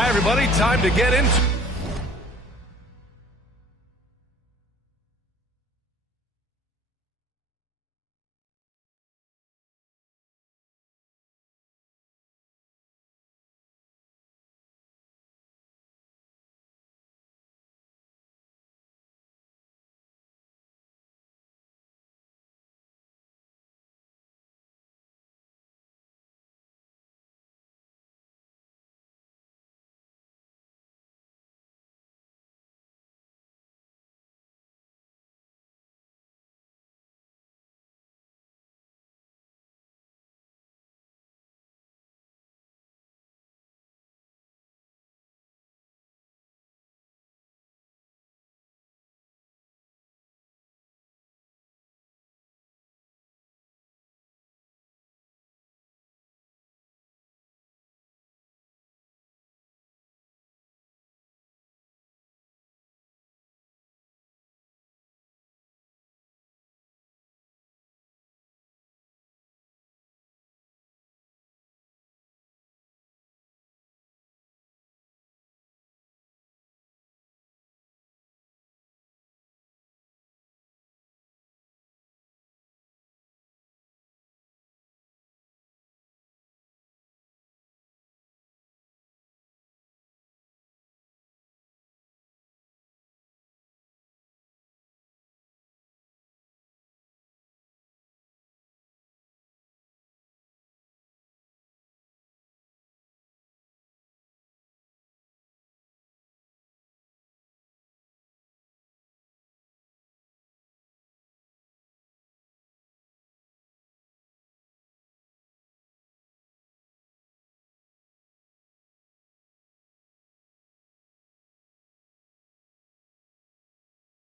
Hi, everybody. Time to get into...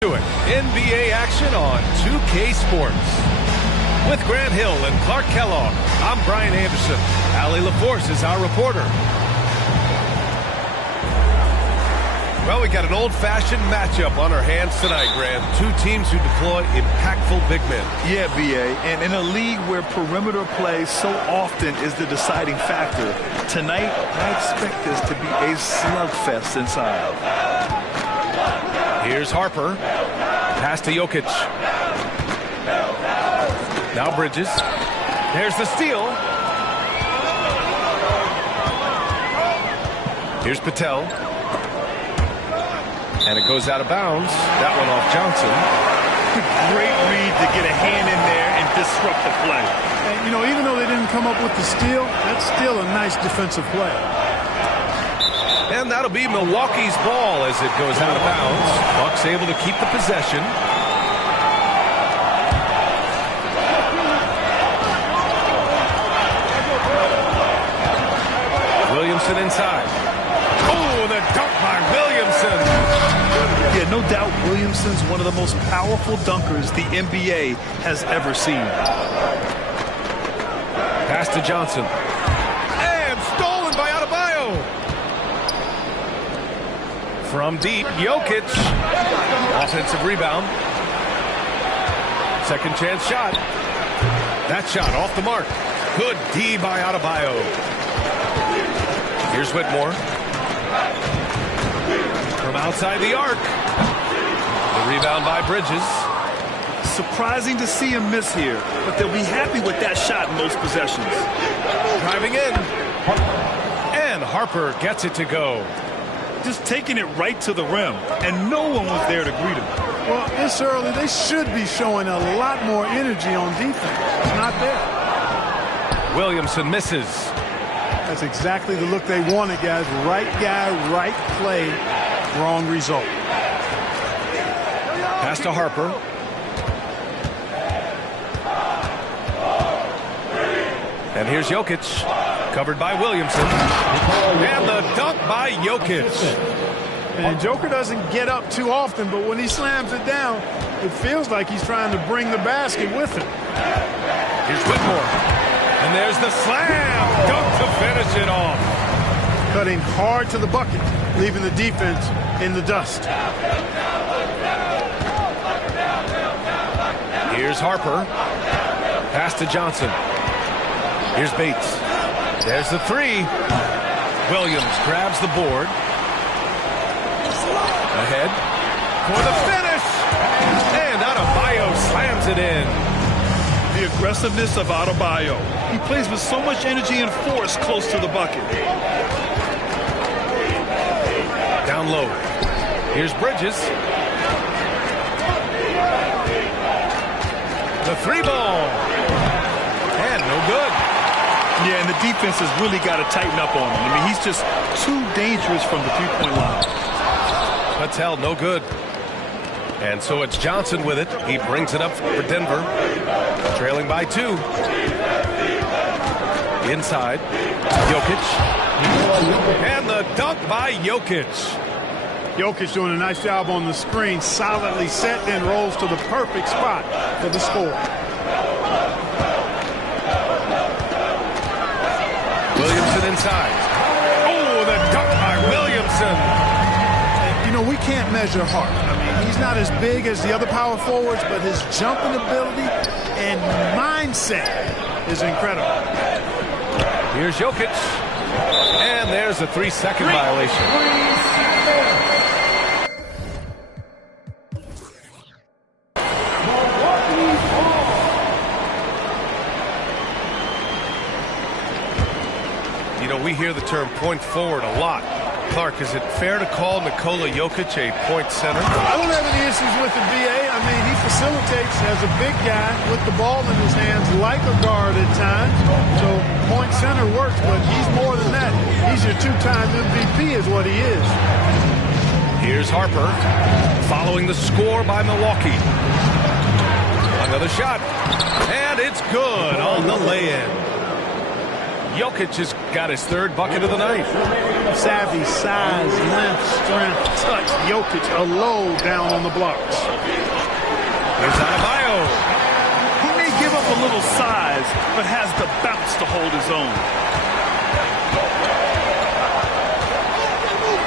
NBA action on 2K Sports. With Grant Hill and Clark Kellogg, I'm Brian Anderson. Allie LaForce is our reporter. Well, we got an old-fashioned matchup on our hands tonight, Grant. Two teams who deploy impactful big men. Yeah, B.A., and in a league where perimeter play so often is the deciding factor, tonight I expect this to be a slugfest inside. Here's Harper. Pass to Jokic. Now Bridges. There's the steal. Here's Patel. And it goes out of bounds. That one off Johnson. Great read to get a hand in there and disrupt the play. And, you know, even though they didn't come up with the steal, that's still a nice defensive play. And that'll be Milwaukee's ball as it goes out of bounds. Bucks able to keep the possession. Williamson inside. Oh, the dunk by Williamson. Yeah, no doubt Williamson's one of the most powerful dunkers the NBA has ever seen. Pass to Johnson. And stolen by Adebayo. From deep, Jokic. Offensive rebound. Second chance shot. That shot off the mark. Good D by Adebayo. Here's Whitmore. From outside the arc. The rebound by Bridges. Surprising to see him miss here, but they'll be happy with that shot in most possessions. Driving in. And Harper gets it to go. Just taking it right to the rim, and no one was there to greet him. Well, this early, they should be showing a lot more energy on defense. It's not there. Williamson misses. That's exactly the look they wanted, guys. Right guy, right play, wrong result. Pass to Harper. And here's Jokic, covered by Williamson. And the dunk by Jokic. And Joker doesn't get up too often, but when he slams it down, it feels like he's trying to bring the basket with him. Here's Whitmore. And there's the slam. Dunk to finish it off. Cutting hard to the bucket, leaving the defense in the dust. Here's Harper. Pass to Johnson. Here's Bates. There's the three. Williams grabs the board. Ahead for the finish. And Adebayo slams it in. The aggressiveness of Adebayo. He plays with so much energy and force close to the bucket. Down low. Here's Bridges. The three ball. And no good. Yeah, and the defense has really got to tighten up on him. I mean, he's just too dangerous from the three-point line. Patel, no good. And so it's Johnson with it. He brings it up for Denver. Trailing by 2. Inside. Jokic. And the dunk by Jokic. Jokic doing a nice job on the screen. Solidly set, then rolls to the perfect spot for the score. Williamson inside. Oh, the dunk by Williamson. And, you know, we can't measure Hart. I mean, he's not as big as the other power forwards, but his jumping ability and mindset is incredible. Here's Jokic. And there's a 3-second violation. You know, we hear the term point forward a lot. Clark, is it fair to call Nikola Jokic a point center? I don't have any issues with the BA. I mean, he facilitates as a big guy with the ball in his hands like a guard at times. So point center works, but he's more than that. He's your 2-time MVP is what he is. Here's Harper following the score by Milwaukee. Another shot. And it's good on the lay-in. Jokic has got his 3rd bucket of the night. Savvy, size, length, strength, touch. Jokic a low down on the blocks. Here's Adebayo. He may give up a little size, but has the bounce to hold his own.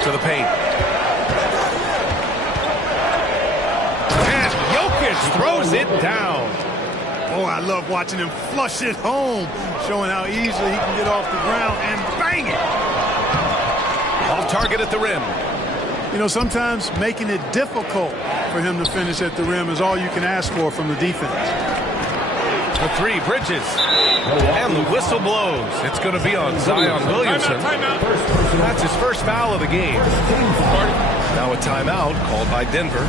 To the paint. And Jokic throws it down. Oh, I love watching him flush it home, showing how easily he can get off the ground and bang it. Off target at the rim. You know, sometimes making it difficult for him to finish at the rim is all you can ask for from the defense. The 3, Bridges. And the whistle blows. It's going to be on Zion Williamson. That's his first foul of the game. Now a timeout called by Denver.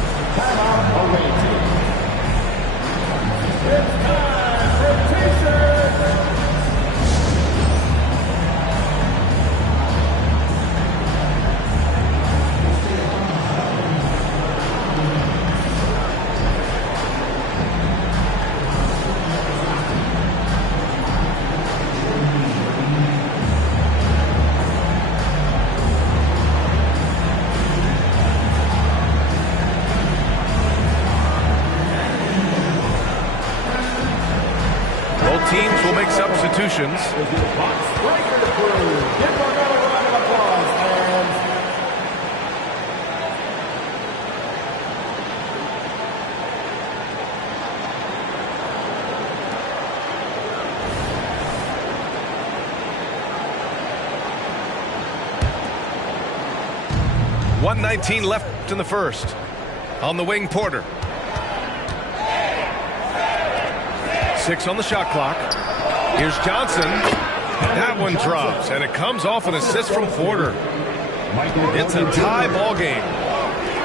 substitutions. .119 left in the first. On the wing, Porter. 6 on the shot clock. Here's Johnson. That one drops, and it comes off an assist from Porter. It's a tie ball game.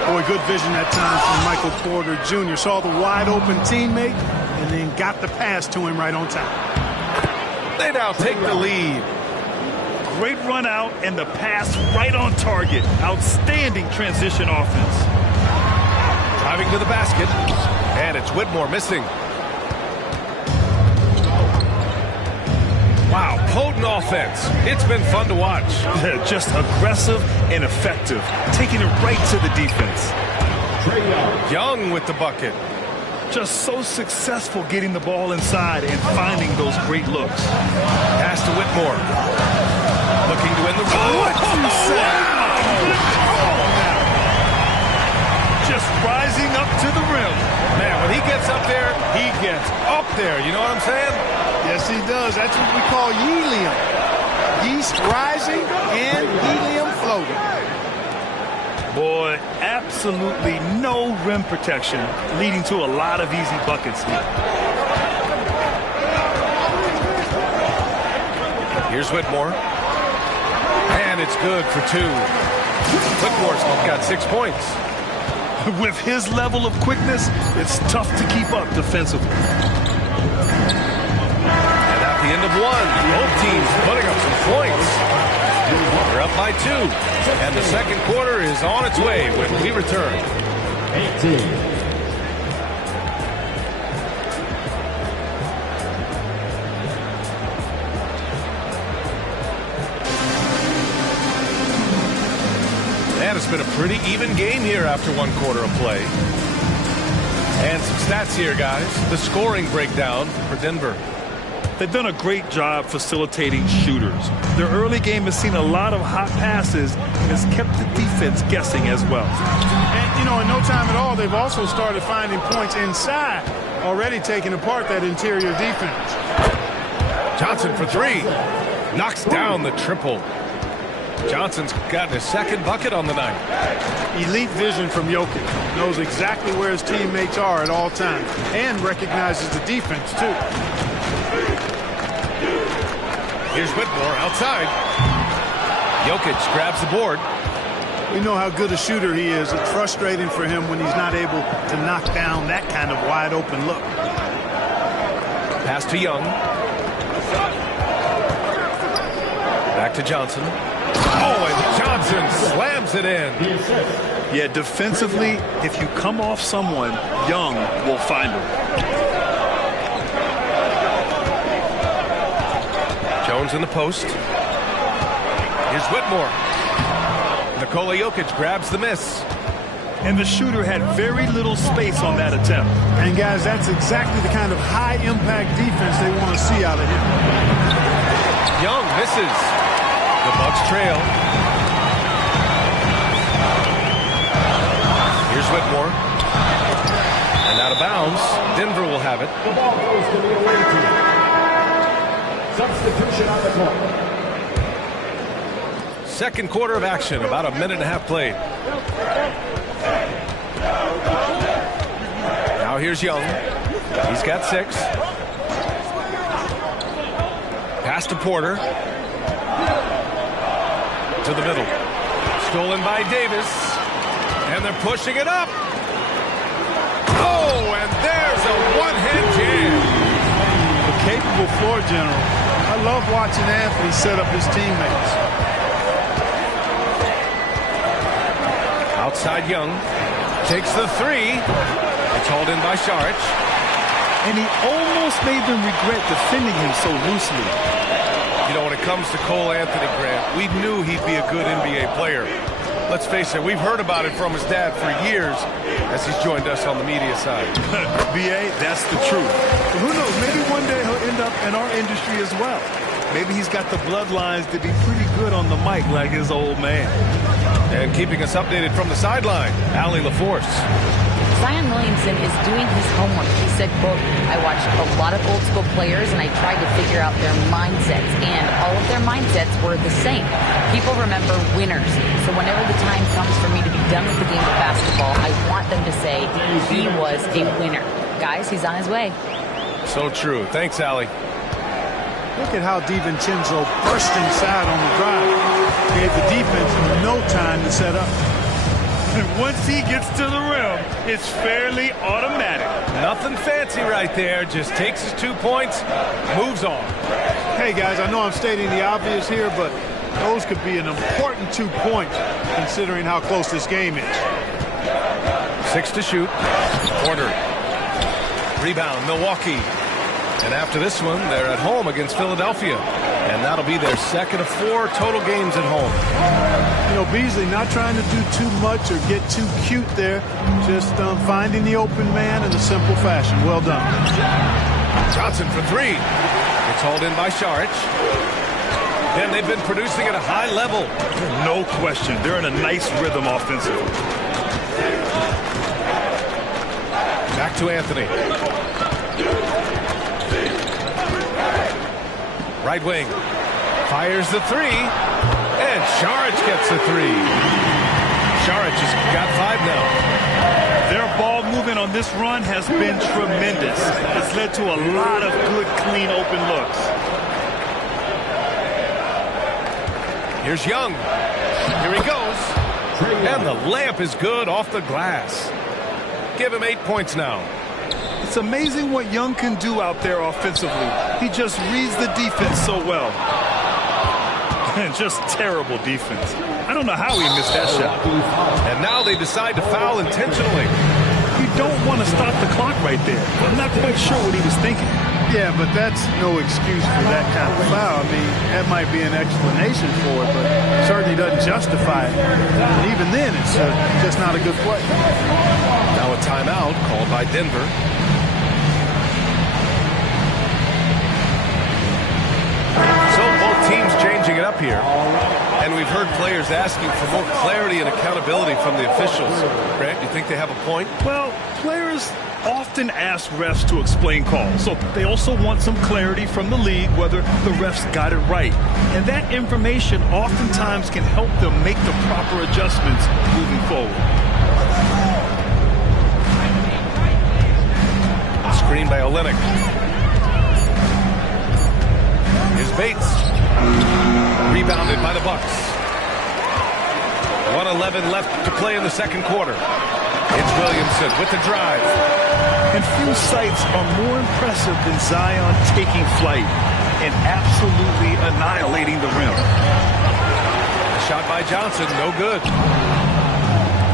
Boy, good vision that time from Michael Porter Jr. Saw the wide open teammate and then got the pass to him right on time. They now take the lead. Great run out and the pass right on target. Outstanding transition offense. Driving to the basket, and it's Whitmore missing. Wow, potent offense. It's been fun to watch. Just aggressive and effective, taking it right to the defense. Young with the bucket. Just so successful getting the ball inside and finding those great looks. Pass to Whitmore. Looking to win the run. What you say? Just rising up to the rim. Man, when he gets up there, he gets up there. You know what I'm saying? Yes, he does. That's what we call helium. Yeast rising and helium floating. Boy, absolutely no rim protection, leading to a lot of easy buckets here. Here's Whitmore. And it's good for 2. Whitmore's got 6 points. With his level of quickness, it's tough to keep up defensively. And at the end of 1, both teams putting up some points. They're up by 2. And the second quarter is on its way when we return. 18. And it's been a pretty even game here after 1 quarter of play. And some stats here, guys. The scoring breakdown for Denver. They've done a great job facilitating shooters. Their early game has seen a lot of hot passes and has kept the defense guessing as well. And, you know, in no time at all, they've also started finding points inside, already taking apart that interior defense. Johnson for 3. Knocks down the triple. Johnson's gotten his second bucket on the night. Elite vision from Jokic. Knows exactly where his teammates are at all times and recognizes the defense, too. Here's Whitmore outside. Jokic grabs the board. We know how good a shooter he is. It's frustrating for him when he's not able to knock down that kind of wide open look. Pass to Young. Back to Johnson. Oh, and Johnson slams it in. Yeah, defensively, if you come off someone, Young will find him. Jones in the post. Here's Whitmore. Nikola Jokic grabs the miss. And the shooter had very little space on that attempt. And, guys, that's exactly the kind of high-impact defense they want to see out of him. Young misses. The Bucks trail. Here's Whitmore. And out of bounds. Denver will have it. The ball goes to the away team. Substitution on the court. Second quarter of action. About a minute and a half played. Now here's Young. He's got 6. Pass to Porter. To the middle. Stolen by Davis. And they're pushing it up. Oh, and there's a one-hand jam. A capable floor general. I love watching Anthony set up his teammates. Outside Young. Takes the 3. It's hauled in by Saric. And he almost made them regret defending him so loosely. You know, when it comes to Cole Anthony, Grant, we knew he'd be a good NBA player. Let's face it, we've heard about it from his dad for years as he's joined us on the media side. B.A., that's the truth. But who knows, maybe one day he'll end up in our industry as well. Maybe he's got the bloodlines to be pretty good on the mic like his old man. And keeping us updated from the sideline, Allie LaForce. Zion Williamson is doing his homework. He said, quote, I watched a lot of old school players and I tried to figure out their mindsets, and all of their mindsets were the same. People remember winners. So whenever the time comes for me to be done with the game of basketball, I want them to say he was a winner. Guys, he's on his way. So true. Thanks, Allie. Look at how DiVincenzo burst inside on the drive. Gave the defense no time to set up. And once he gets to the rim, it's fairly automatic. Nothing fancy right there. Just takes his 2 points, moves on. Hey, guys, I know I'm stating the obvious here, but those could be an important 2 points considering how close this game is. 6 to shoot. Corner. Rebound, Milwaukee. And after this one, they're at home against Philadelphia. And that'll be their second of 4 total games at home. You know, Beasley not trying to do too much or get too cute there. Just finding the open man in a simple fashion. Well done. Johnson for 3. It's hauled in by Šarić. And they've been producing at a high level. No question. They're in a nice rhythm offensively. Back to Anthony. Right wing. Fires the 3. And Šarić gets the 3. Šarić has got 5 now. Their ball movement on this run has been tremendous. It's led to a lot of good, clean, open looks. Here's Young. Here he goes. And the layup is good off the glass. Give him 8 points now. It's amazing what Young can do out there offensively. He just reads the defense so well. And just terrible defense. I don't know how he missed that shot. And now they decide to foul intentionally. You don't want to stop the clock right there. I'm not quite sure what he was thinking. Yeah, but that's no excuse for that kind of foul. I mean, that might be an explanation for it, but it certainly doesn't justify it. And even then, it's just not a good play. Now a timeout called by Denver. So both teams changing it up here. And we've heard players asking for more clarity and accountability from the officials. Grant, do you think they have a point? Well, players often ask refs to explain calls, so they also want some clarity from the league whether the refs got it right. And that information oftentimes can help them make the proper adjustments moving forward. Screen by Olynyk. Here's Bates. Rebounded by the Bucks. 1:11 left to play in the second quarter. It's Williamson with the drive. And few sights are more impressive than Zion taking flight and absolutely annihilating the rim. A shot by Johnson, no good.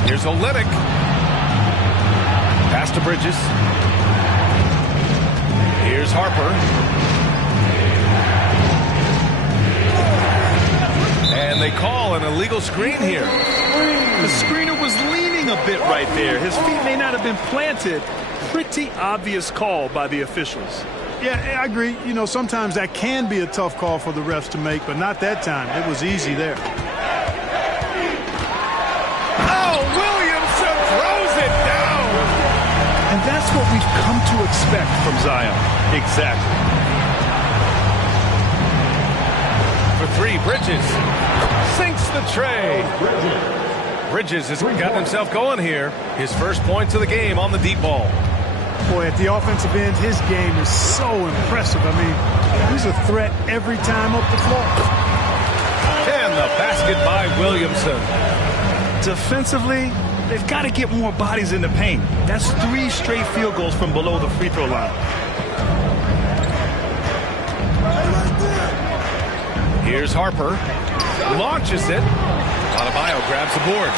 Here's Olynyk. Pass to Bridges. Here's Harper. And they call an illegal screen here. The screener was leaning a bit right there. His feet may not have been planted. Pretty obvious call by the officials. Yeah, I agree. You know, sometimes that can be a tough call for the refs to make, but not that time. It was easy there. Oh, Williamson throws it down. And that's what we've come to expect from Zion. Exactly. For 3, Bridges sinks the tray. Bridges has gotten himself going here. His first points of the game on the deep ball. Boy, at the offensive end, his game is so impressive. I mean, he's a threat every time up the floor. And the basket by Williamson. Defensively, they've got to get more bodies in the paint. That's 3 straight field goals from below the free throw line. Here's Harper. Launches it. Adebayo grabs the board.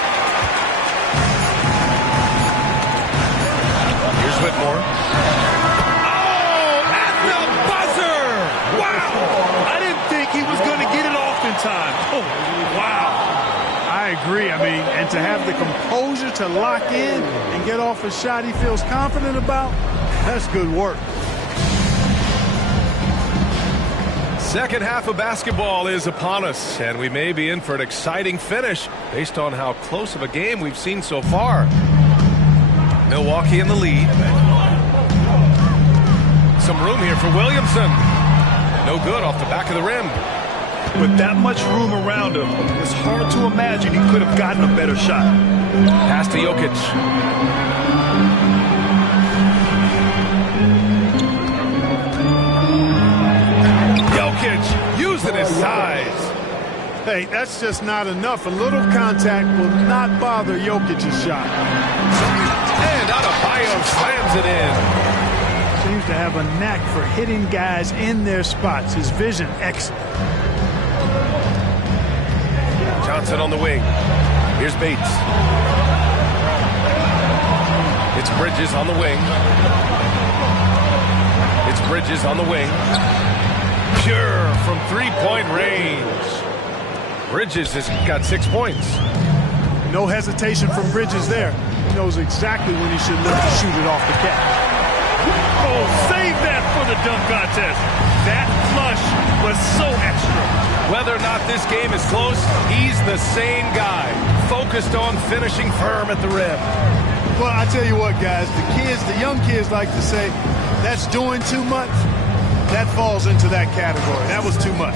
Here's Whitmore. Oh, at the buzzer! Wow! I didn't think he was going to get it off in time. Oh, wow. I I agree. I mean, and to have the composure to lock in and get off a shot he feels confident about, that's good work. Second half of basketball is upon us, and we may be in for an exciting finish based on how close of a game we've seen so far. Milwaukee in the lead. Some room here for Williamson. No good off the back of the rim. With that much room around him, it's hard to imagine he could have gotten a better shot. Pass to Jokic. Using his size. Hey, that's just not enough. A little contact will not bother Jokic's shot. And Adebayo slams it in. Seems to have a knack for hitting guys in their spots. His vision, excellent. Johnson on the wing. Here's Bates. It's Bridges on the wing. It's Bridges on the wing. Pure from three-point range. Bridges has got 6 points. No hesitation from Bridges there. He knows exactly when he should look to shoot it off the catch. Oh, save that for the dunk contest. That flush was so extra. Whether or not this game is close, he's the same guy, focused on finishing firm at the rim. Well, I tell you what, guys, the young kids like to say, that's doing too much. That falls into that category. That was too much.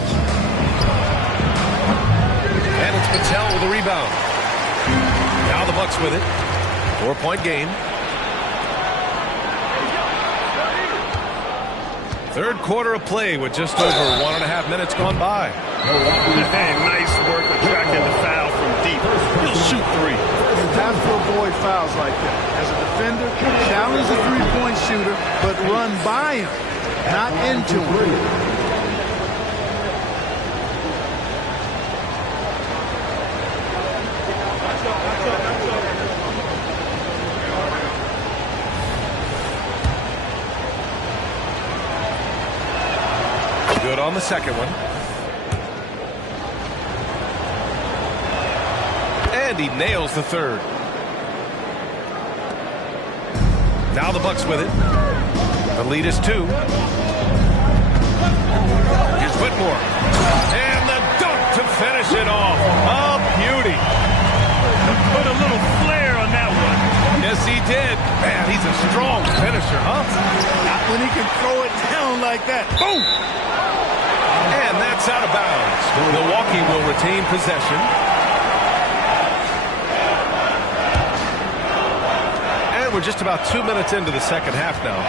And it's Patel with a rebound. Now the Bucks with it. 4-point game. Third quarter of play with just over 1.5 minutes gone by. Hey, nice work attracting the foul from deep. He'll shoot three. You have to avoid fouls like that. As a defender, challenge the three-point shooter, but run by him. Not into him. Good on the second one. And he nails the third. Now the Bucks with it. The lead is 2. Here's Whitmore. And the dunk to finish it off. A beauty. Put a little flair on that one. Yes, he did. Man, he's a strong finisher, huh? Not when he can throw it down like that. Boom! And that's out of bounds. Milwaukee will retain possession. And we're just about 2 minutes into the second half now.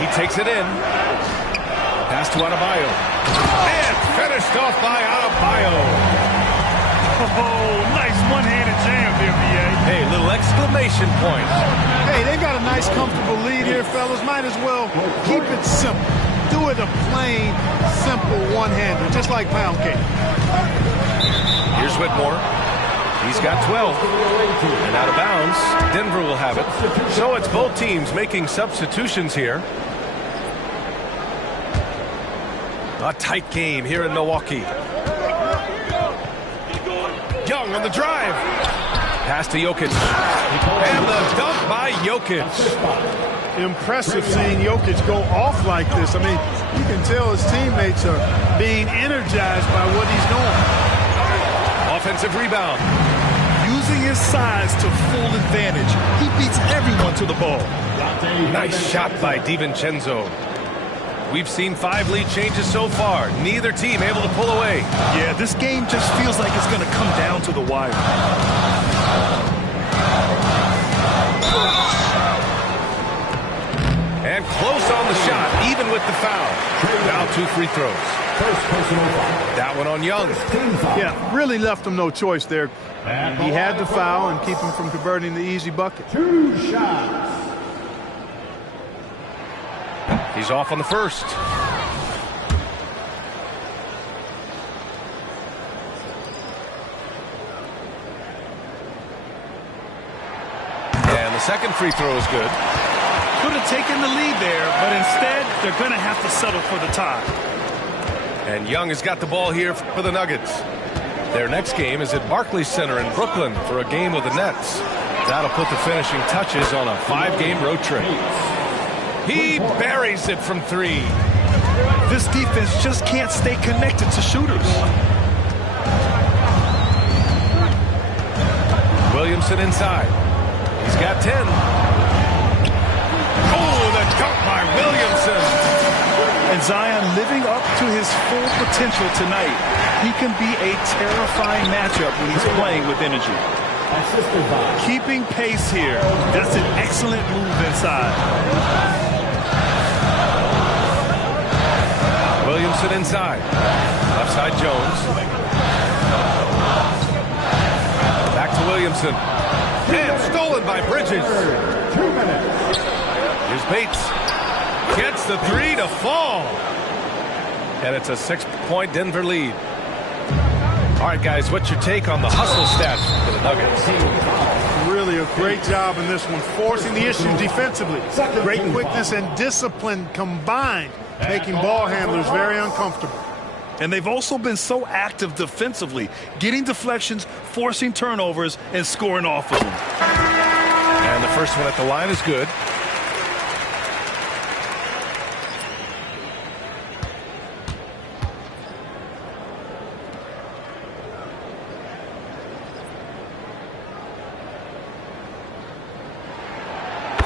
He takes it in. Pass to Adebayo. And finished off by Adebayo. Oh, nice one-handed jam there, B.A. Hey, little exclamation point. Hey, they've got a nice, comfortable lead here, fellas. Might as well keep it simple. Do it a plain, simple one-hander, just like pound cake. Here's Whitmore. He's got 12. And out of bounds, Denver will have it. So it's both teams making substitutions here. A tight game here in Milwaukee. Young on the drive. Pass to Jokic. And the dunk by Jokic. Impressive seeing Jokic go off like this. I mean, you can tell his teammates are being energized by what he's doing. Offensive rebound. Using his size to full advantage. He beats everyone to the ball. Nice shot by DiVincenzo. We've seen 5 lead changes so far. Neither team able to pull away. Yeah, this game just feels like it's going to come down to the wire. And close on the shot, even with the foul. Now 2 free throws. That one on Young. Yeah, really left him no choice there. He had the foul and keep him from converting the easy bucket. 2 shots. He's off on the first. And the second free throw is good. Could have taken the lead there, but instead, they're going to have to settle for the tie. And Young has got the ball here for the Nuggets. Their next game is at Barclays Center in Brooklyn for a game with the Nets. That'll put the finishing touches on a 5-game road trip. He buries it from 3. This defense just can't stay connected to shooters. Williamson inside. He's got 10. Oh, the dunk by Williamson. And Zion living up to his full potential tonight. He can be a terrifying matchup when he's playing with energy. Keeping pace here. That's an excellent move inside. Williamson inside. Left side Jones. Back to Williamson. And stolen by Bridges. Here's Bates. Gets the 3 to fall. And it's a 6-point Denver lead. All right, guys, what's your take on the hustle stats for the Nuggets? Really a great job in this one, forcing the issue defensively. Great quickness and discipline combined, making ball handlers very uncomfortable. And they've also been so active defensively, getting deflections, forcing turnovers, and scoring off of them. And the first one at the line is good.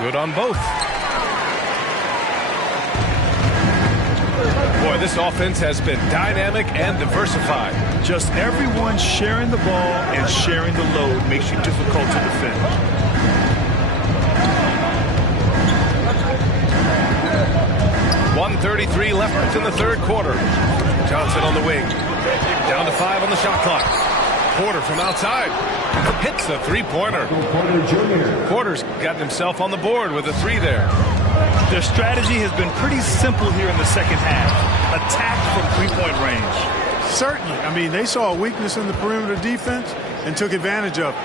Good on both. Boy, this offense has been dynamic and diversified. Just everyone sharing the ball and sharing the load makes you difficult to defend. .133 left in the third quarter. Johnson on the wing. Down to 5 on the shot clock. Porter from outside. Hits the three-pointer. Porter's gotten himself on the board with a 3 there. Their strategy has been pretty simple here in the second half. Attack from three-point range. Certainly. I mean, they saw a weakness in the perimeter defense and took advantage of it.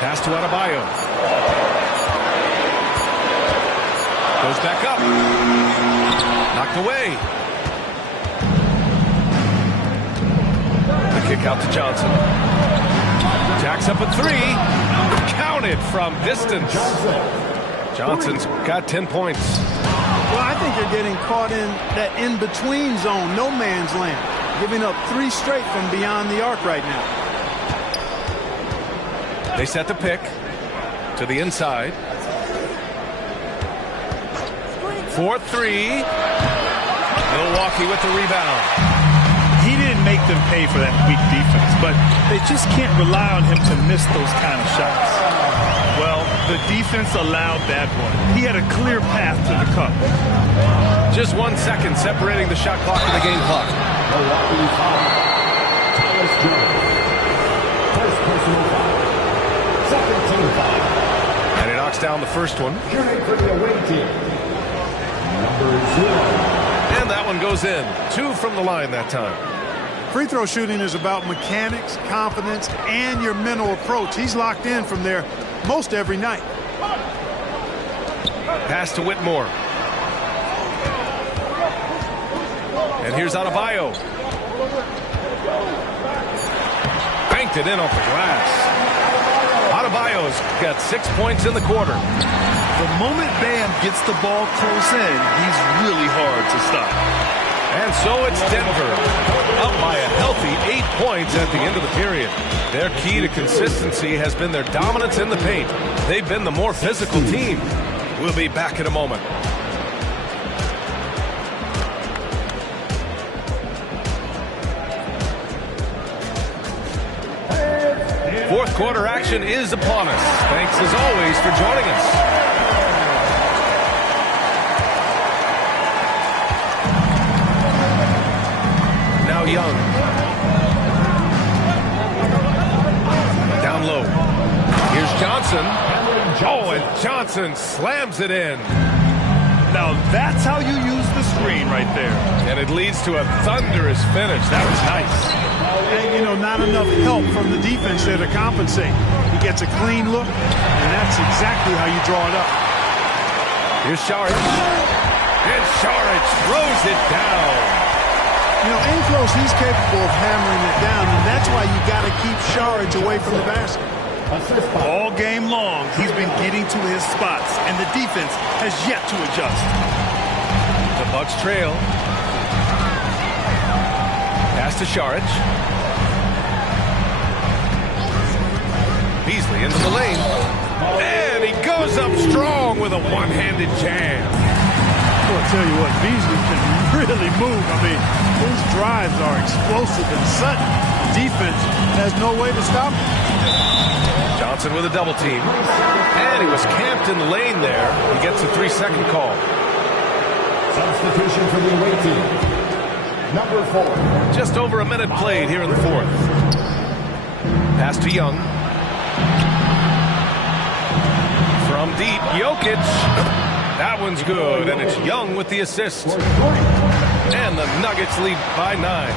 Pass to Adebayo. Goes back up. Knocked away. The kick out to Johnson. Jacks up a 3. Counted from distance. Johnson's got 10 points. Well, I think they're getting caught in that in-between zone, no man's land, giving up 3 straight from beyond the arc right now. They set the pick to the inside. 4-3. Milwaukee with the rebound. He didn't make them pay for that weak defense, but they just can't rely on him to miss those kind of shots. Well, the defense allowed that one. He had a clear path to the cup. Just 1 second separating the shot clock and the game clock. First personal foul. Second team foul. And he knocks down the first one. Shooting for the away team. Number 0. And that one goes in. 2 from the line that time. Free throw shooting is about mechanics, confidence, and your mental approach. He's locked in from there most every night. Pass to Whitmore. And here's Adebayo. Banked it in off the glass. Adebayo's got 6 points in the quarter. The moment Bam gets the ball close in, he's really hard to stop. And so it's Denver, up by a healthy 8 points at the end of the period. Their key to consistency has been their dominance in the paint. They've been the more physical team. We'll be back in a moment. Fourth quarter action is upon us. Thanks as always for joining us. Now Young. Down low. Here's Johnson. Oh, and Johnson slams it in. Now that's how you use the screen right there. And it leads to a thunderous finish. That was nice. And, you know, not enough help from the defense there to compensate. He gets a clean look, and that's exactly how you draw it up. Here's Saric. And Saric throws it down. You know, in close, he's capable of hammering it down, and that's why you got to keep Saric away from the basket. All game long, he's been getting to his spots, and the defense has yet to adjust. The Bucks trail. Pass to Saric. Beasley into the lane. And he goes up strong with a one-handed jam. Well, I'll tell you what, Beasley can really move. I mean, his drives are explosive and sudden. Defense has no way to stop him. Johnson with a double team. And he was camped in the lane there. He gets a 3-second call. Substitution for the away team. Number 4. Just over a minute played here in the fourth. Pass to Young. From deep, Jokic. That one's good, and it's Young with the assist. And the Nuggets lead by 9.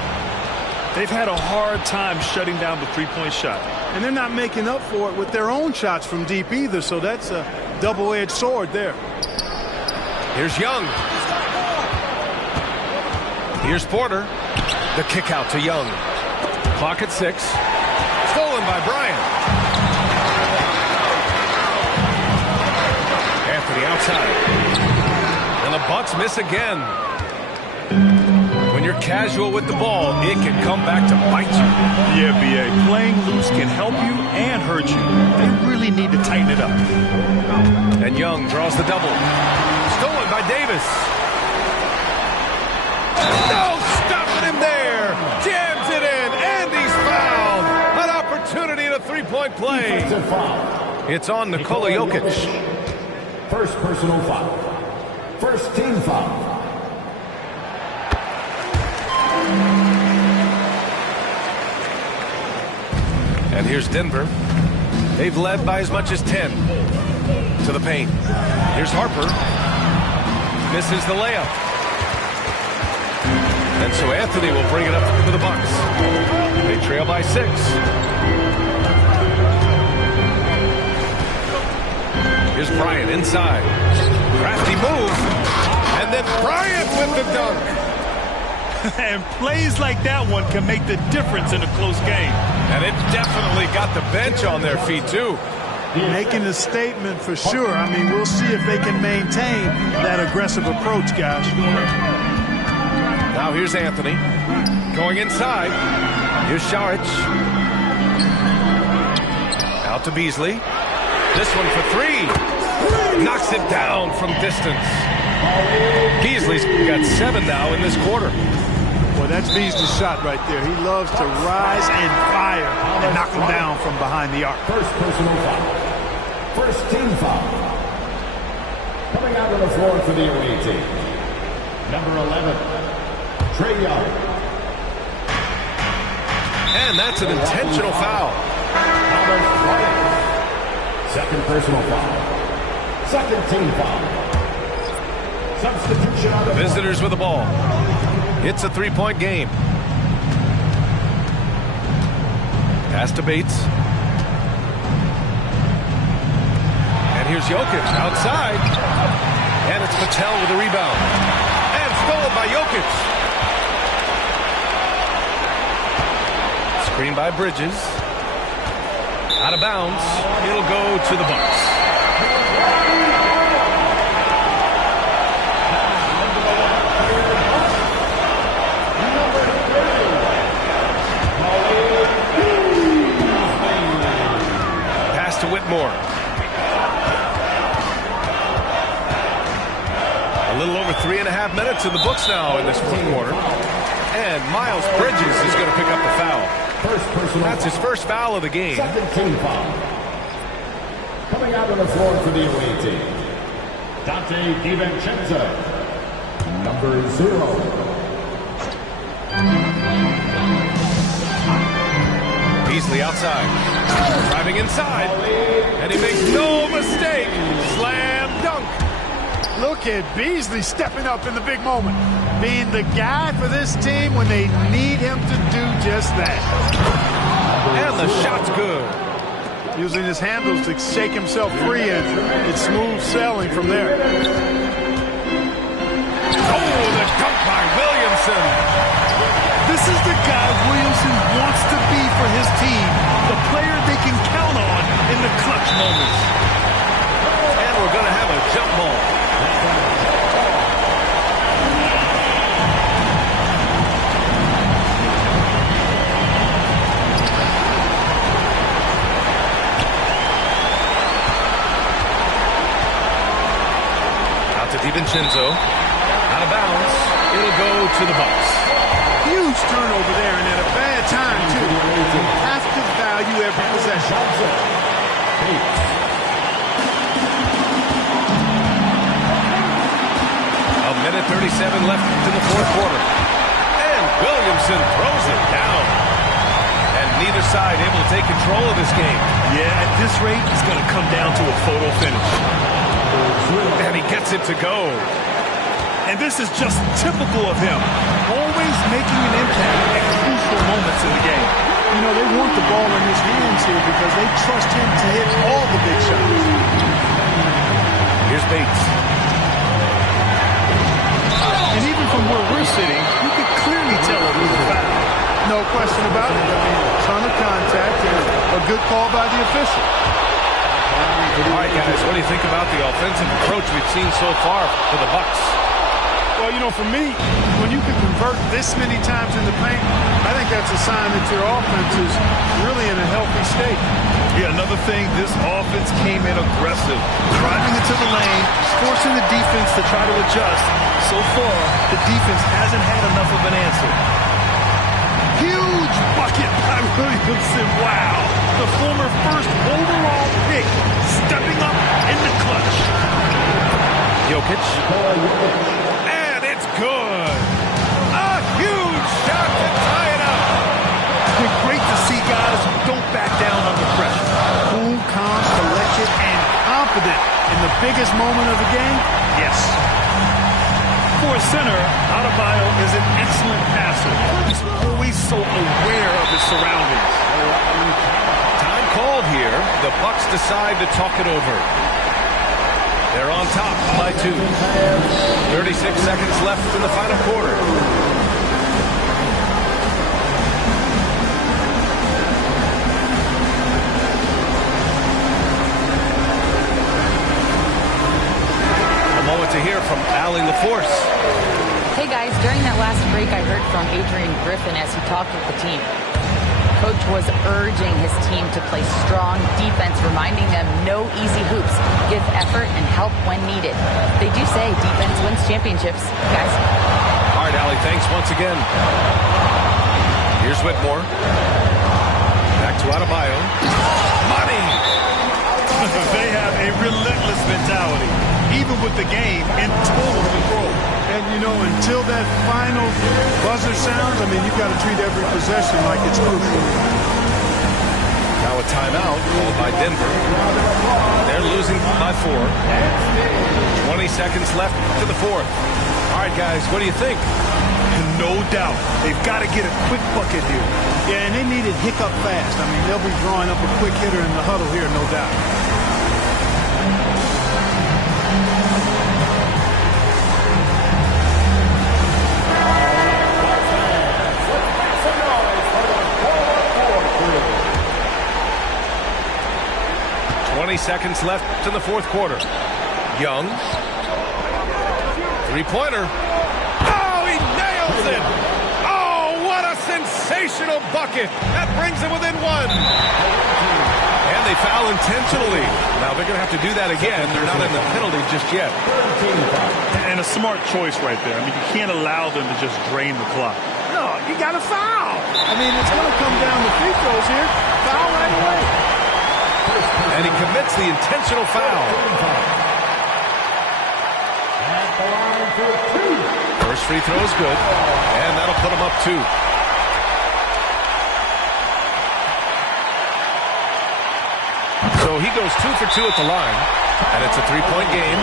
They've had a hard time shutting down the three-point shot. And they're not making up for it with their own shots from deep either, so that's a double-edged sword there. Here's Young. Here's Porter. The kick out to Young. Clock at 6. Stolen by Bryant. Anthony outside. And the Bucks miss again. When you're casual with the ball, it can come back to bite you. Yeah, B.A. Playing loose can help you and hurt you. They really need to tighten it up. And Young draws the double. Stolen by Davis. No, stopping him there. Jams it in, and he's fouled. An opportunity to three-point play. It's on Nikola Jokic. First personal foul. First team foul. And here's Denver. They've led by as much as 10 to the paint. Here's Harper. Misses the layup. And so Anthony will bring it up for the Bucks. They trail by 6. Here's Bryant inside. Crafty move. And then Bryant with the dunk. And plays like that one can make the difference in a close game. And it definitely got the bench on their feet, too. Making a statement for sure. I mean, we'll see if they can maintain that aggressive approach, guys. Now here's Anthony. Going inside. Here's Saric. Out to Beasley. This one for 3. Knocks it down from distance. Beasley's got 7 now in this quarter. Well, that's Beasley's shot right there. He loves to rise and fire and knock them down from behind the arc. First personal foul. First team foul. Coming out on the floor for the away team. Number 11, Trae Young. And that's an intentional foul. Second personal foul. Second team foul. Substitution on the Visitors with the ball. It's a 3-point game. Pass to Bates. And here's Jokic outside. And it's Patel with the rebound. And stolen by Jokic. Screen by Bridges. Out of bounds. It'll go to the Bucks. Pass to Whitmore. A little over 3.5 minutes in the books now in this fourth quarter. And Miles Bridges is going to pick up the foul. That's his first foul of the game. Second team foul. Coming out on the floor for the away team. Dante DiVincenzo. Number 0. Beasley outside. Driving inside. And he makes no mistake. Slam dunk. Look at Beasley stepping up in the big moment. Being the guy for this team when they need him to do just that. And the shot's good. Using his handles to shake himself free, and it's smooth sailing from there. by Williamson. This is the guy Williamson wants to be for his team, the player they can count on in the clutch moments. And we're going to have a jump ball. Out to DiVincenzo. Out of bounds. It'll go to the Bucks. Huge turnover there, and at a bad time, too. You have to value every possession. A minute 37 left in the fourth quarter. And Williamson throws it down. And neither side able to take control of this game. Yeah, at this rate, it's going to come down to a photo finish. And he gets it to go. And this is just typical of him, always making an impact at crucial moments in the game. You know, they want the ball in his hands here because they trust him to hit all the big shots. Here's Bates. And even from where we're sitting, you can clearly tell it was a foul. No question about it. I mean, a ton of contact and a good call by the official. All right, guys, what do you think about the offensive approach we've seen so far for the Bucks? Well, you know, for me, when you can convert this many times in the paint, I think that's a sign that your offense is really in a healthy state. Yeah, another thing, this offense came in aggressive, driving into the lane, forcing the defense to try to adjust. So far, the defense hasn't had enough of an answer. Huge bucket by Williamson. Wow. The former first overall pick stepping up in the clutch. Jokic. And it's good. A huge shot to tie it up. It's great to see guys who don't back down under pressure. Cool, calm, collected, and confident in the biggest moment of the game? Yes. For a center, Adebayo is an excellent passer. He's always so aware of his surroundings. Time called here. The Bucks decide to talk it over. They're on top by 2. 36 seconds left in the final quarter. A moment to hear from Allie LaForce. Hey guys, during that last break, I heard from Adrian Griffin as he talked with the team. Coach was urging his team to play strong defense, reminding them no easy hoops, give effort and help when needed. They do say defense wins championships, guys. All right, Allie, thanks once again. Here's Whitmore. Back to Adebayo. Money! They have a relentless mentality, even with the game in total control. And, you know, until that final buzzer sounds, I mean, you've got to treat every possession like it's crucial. Now a timeout called by Denver. They're losing by 4. 20 seconds left to the fourth. All right, guys, what do you think? No doubt. They've got to get a quick bucket here. Yeah, and they need it hiccup fast. I mean, they'll be drawing up a quick hitter in the huddle here, no doubt. Seconds left in the fourth quarter. Young. Three-pointer. Oh, he nails it! Oh, what a sensational bucket! That brings him within 1. And they foul intentionally. Now they're going to have to do that again. They're not in the penalty just yet. And a smart choice right there. I mean, you can't allow them to just drain the clock. No, you got to foul. I mean, it's going to come down to free throws here. Foul right away. And he commits the intentional foul. First free throw is good. And that'll put him up 2. So he goes 2 for 2 at the line. And it's a 3-point game.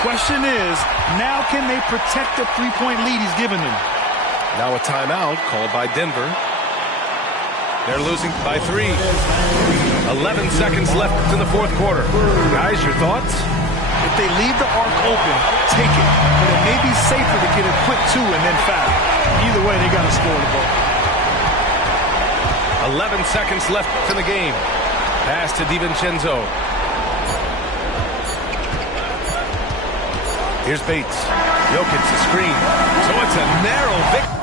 Question is, now can they protect the 3-point lead he's given them? Now a timeout called by Denver. They're losing by 3. 11 seconds left in the fourth quarter. Guys, your thoughts? If they leave the arc open, take it. But it may be safer to get a quick 2 and then foul. Either way, they got to score the ball. 11 seconds left in the game. Pass to DiVincenzo. Here's Bates. Jokic the screen. So it's a narrow victory.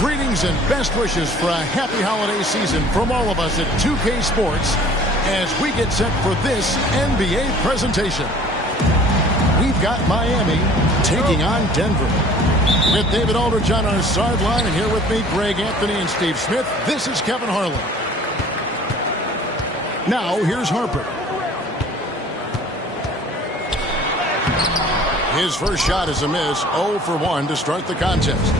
Greetings and best wishes for a happy holiday season from all of us at 2K Sports as we get set for this NBA presentation. We've got Miami taking on Denver. With David Aldridge on our sideline, and here with me, Greg Anthony and Steve Smith, this is Kevin Harlan. Now, here's Harper. His first shot is a miss, 0 for 1 to start the contest.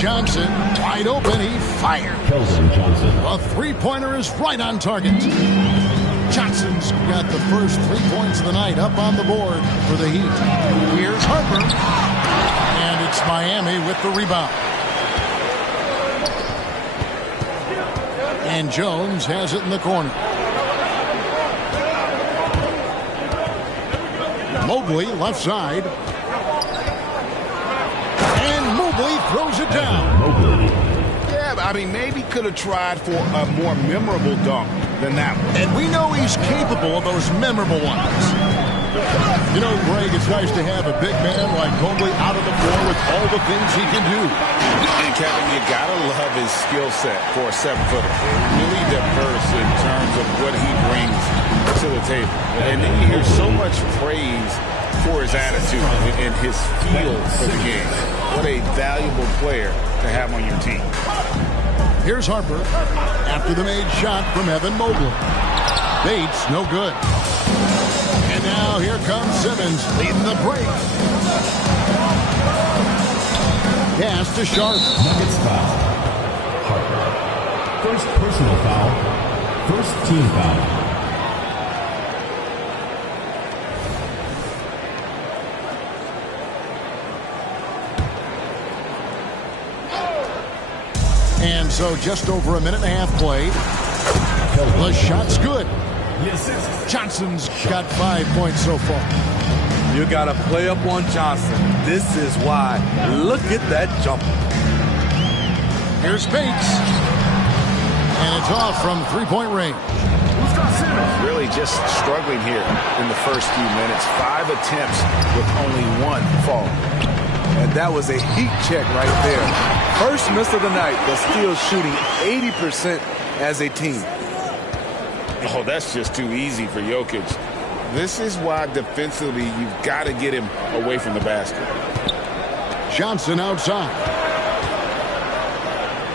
Johnson, wide open, he fired. A three-pointer is right on target. Johnson's got the first 3 points of the night up on the board for the Heat. Here's Harper. And it's Miami with the rebound. And Jones has it in the corner. Mobley, left side. And Mobley throws it down. Yeah, I mean, maybe could have tried for a more memorable dunk than that one. And we know he's capable of those memorable ones. You know, Greg, it's nice to have a big man like Mobley out on the floor with all the things he can do. And Kevin, you gotta love his skill set for a 7-footer. Really diverse in terms of what he brings to the table. And then you hear so much praise for his attitude and his feel for the game. What a valuable player to have on your team. Here's Harper after the made shot from Evan Mobley. Bates, no good. And now here comes Simmons leading the break. Pass to Sharp. Nuggets foul. Harper. First personal foul. First team foul. And so just over a minute and a half played. The shot's good. Johnson's got 5 points so far. You got to play up on Johnson. This is why. Look at that jumper. Here's Bates. And it's off from three-point range. Really just struggling here in the first few minutes. 5 attempts with only 1 fall. And that was a heat check right there. First miss of the night, but still shooting 80% as a team. Oh, that's just too easy for Jokic. This is why defensively you've got to get him away from the basket. Johnson outside.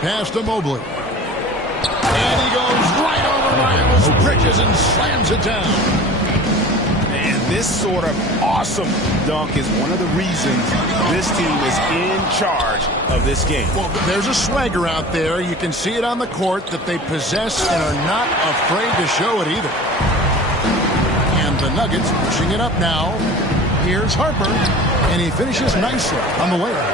Pass to Mobley. And he goes right over Miles Bridges and slams it down. And this sort of awesome dunk is one of the reasons this team is in charge of this game. Well, there's a swagger out there. You can see it on the court that they possess and are not afraid to show it either. And the Nuggets pushing it up now. Here's Harper, and he finishes nicely on the layup.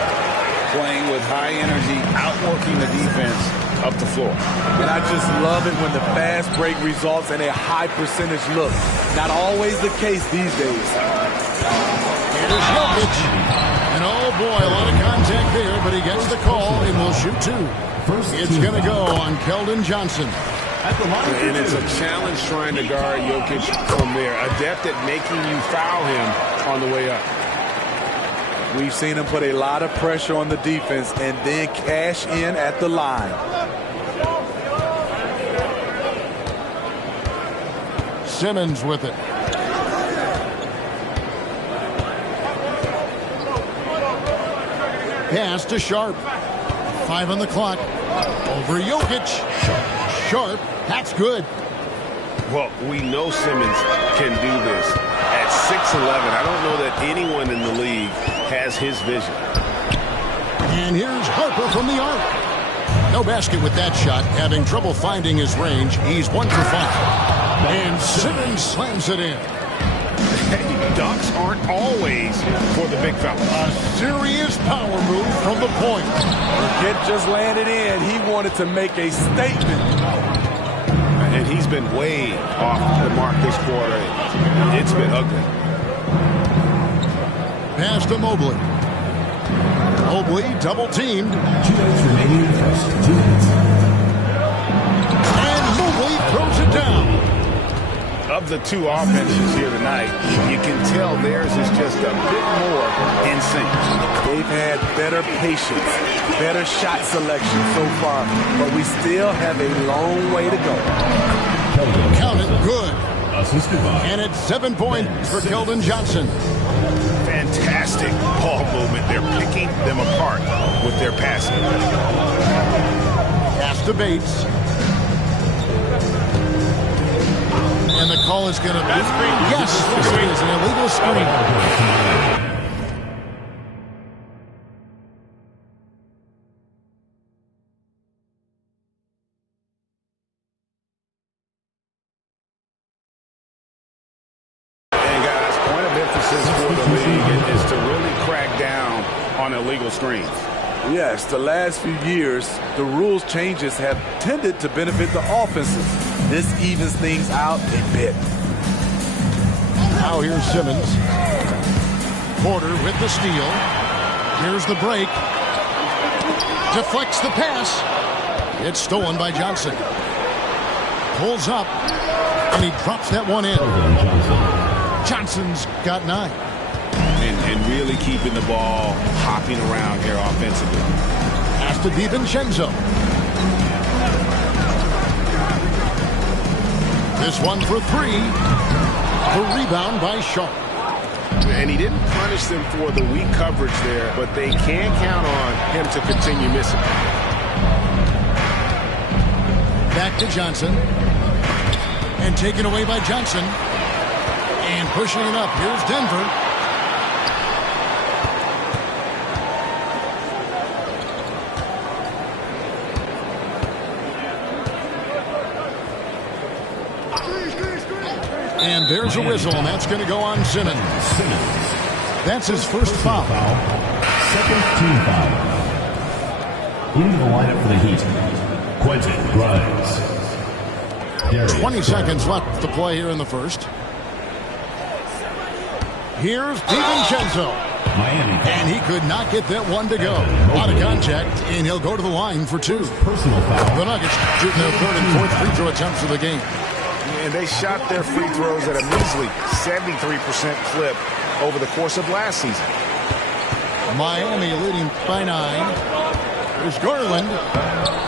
Playing with high energy, outworking the defense up the floor. And I just love it when the fast break results in a high percentage look. Not always the case these days. Here's Jokic. And oh boy, a lot of contact there, but he gets the call and will shoot 2. It's going to go on Keldon Johnson. at the line. And it's a challenge trying to guard Jokic from there. Adept at making you foul him on the way up. We've seen him put a lot of pressure on the defense and then cash in at the line. Simmons with it. Pass to Sharp. 5 on the clock. Over Jokic. Sharp. That's good. Well, we know Simmons can do this. At 6'11", I don't know that anyone in the league has his vision. And here's Harper from the arc. No basket with that shot. Having trouble finding his range. He's 1 for 5. And Simmons slams it in. Dunks aren't always for the big fella. A serious power move from the point. The kid just landed in. He wanted to make a statement. And he's been way off the mark this quarter. It's been ugly. Pass to Mobley. Mobley double teamed. 2 minutes remaining in the first. 2 minutes. And Mobley throws it down. Of the two offenses here tonight, you can tell theirs is just a bit more in sync. They've had better patience, better shot selection so far, but we still have a long way to go. Count it, good. And it's 7 points for Keldon Johnson. Fantastic ball movement. They're picking them apart with their passing. Pass to Bates. And the call is going to be... Yes, this is an illegal screen. And guys, point of emphasis for the league is to really crack down on illegal screens. Yes, the last few years, the rules changes have tended to benefit the offenses. This evens things out a bit. Now here's Simmons. Porter with the steal. Here's the break. Deflects the pass. It's stolen by Johnson. Pulls up. And he drops that one in. Johnson's got 9. And really keeping the ball hopping around here offensively. Pass to DiVincenzo. This one for 3. The rebound by Sharp. And he didn't punish them for the weak coverage there, but they can count on him to continue missing. Back to Johnson. And taken away by Johnson. And pushing it up. Here's Denver. And there's a whistle, and that's going to go on Simmons. That's his first foul. Second team foul. Into the lineup for the Heat, Quentin Grimes. 20 seconds left to play here in the first. Here's DiVincenzo. Miami. And he could not get that one to go. Out of contact, and he'll go to the line for 2. Personal foul. The Nuggets shooting their 3rd and 4th free throw attempts of the game. And they shot their free throws at a measly 73% clip over the course of last season. Miami leading by 9. There's Garland,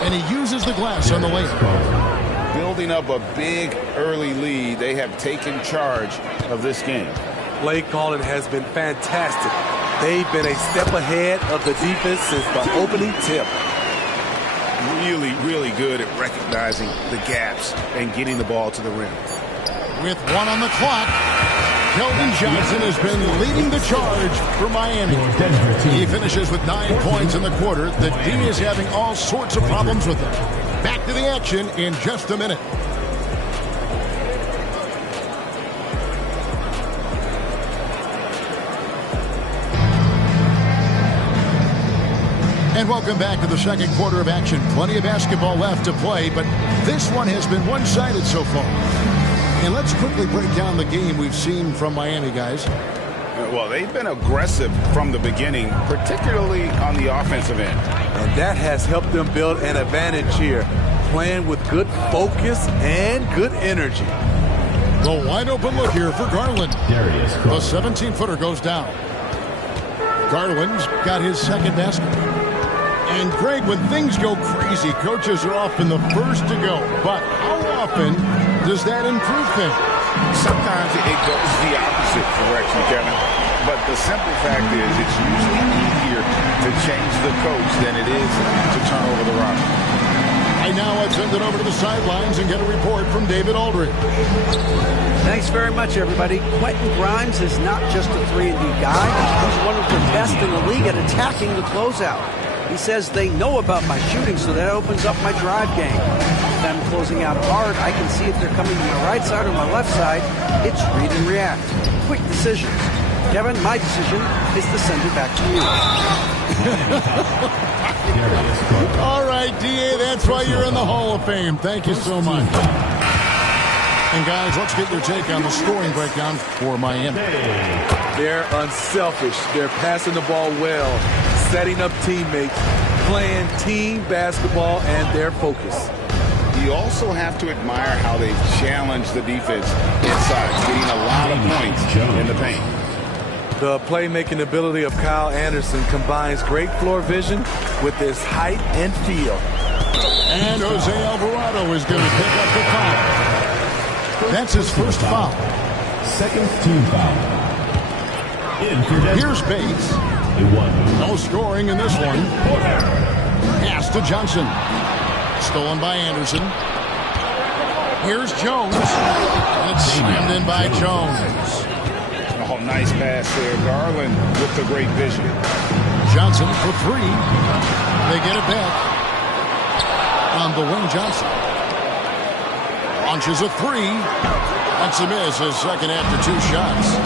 and he uses the glass on the layup. Building up a big early lead, they have taken charge of this game. Play calling has been fantastic. They've been a step ahead of the defense since the opening tip. Really, really good at recognizing the gaps and getting the ball to the rim. With 1 on the clock, Keldon Johnson has been leading the charge for Miami. He finishes with 9 points in the quarter. The D is having all sorts of problems with him. Back to the action in just a minute. And welcome back to the second quarter of action. Plenty of basketball left to play, but this one has been one-sided so far. And let's quickly break down the game we've seen from Miami, guys. Well, they've been aggressive from the beginning, particularly on the offensive end. And that has helped them build an advantage here. playing with good focus and good energy. The wide open look here for Garland. The 17-footer goes down. Garland's got his second basket. And Greg, when things go crazy, coaches are often the first to go. But how often does that improve things? Sometimes it goes the opposite direction, Kevin. But the simple fact is it's usually easier to change the coach than it is to turn over the rock. And now let's send it over to the sidelines and get a report from David Aldridge. Thanks very much, everybody. Quentin Grimes is not just a 3-and-D guy. He's one of the best in the league at attacking the closeout. He says they know about my shooting, so that opens up my drive game. If I'm closing out hard, I can see if they're coming to my right side or my left side. It's read and react. Quick decisions. Kevin, my decision is to send it back to you. All right, D.A., that's why you're in the Hall of Fame. Thank you so much. And, guys, let's get your take on the scoring breakdown for Miami. They're unselfish. They're passing the ball well, setting up teammates, playing team basketball, and they're focused. You also have to admire how they've challenged the defense inside, getting a lot of points in the paint. The playmaking ability of Kyle Anderson combines great floor vision with his height and feel. And Jose Alvarado is going to pick up the foul. That's his first foul. Second team foul. Here's Bates. No scoring in this one. Pass to Johnson. Stolen by Anderson. Here's Jones. It's slammed in by Jones. Oh, nice pass there. Garland with the great vision. Johnson for three. They get it back. On the wing, Johnson. Launches a three. That's a miss. His second after two shots.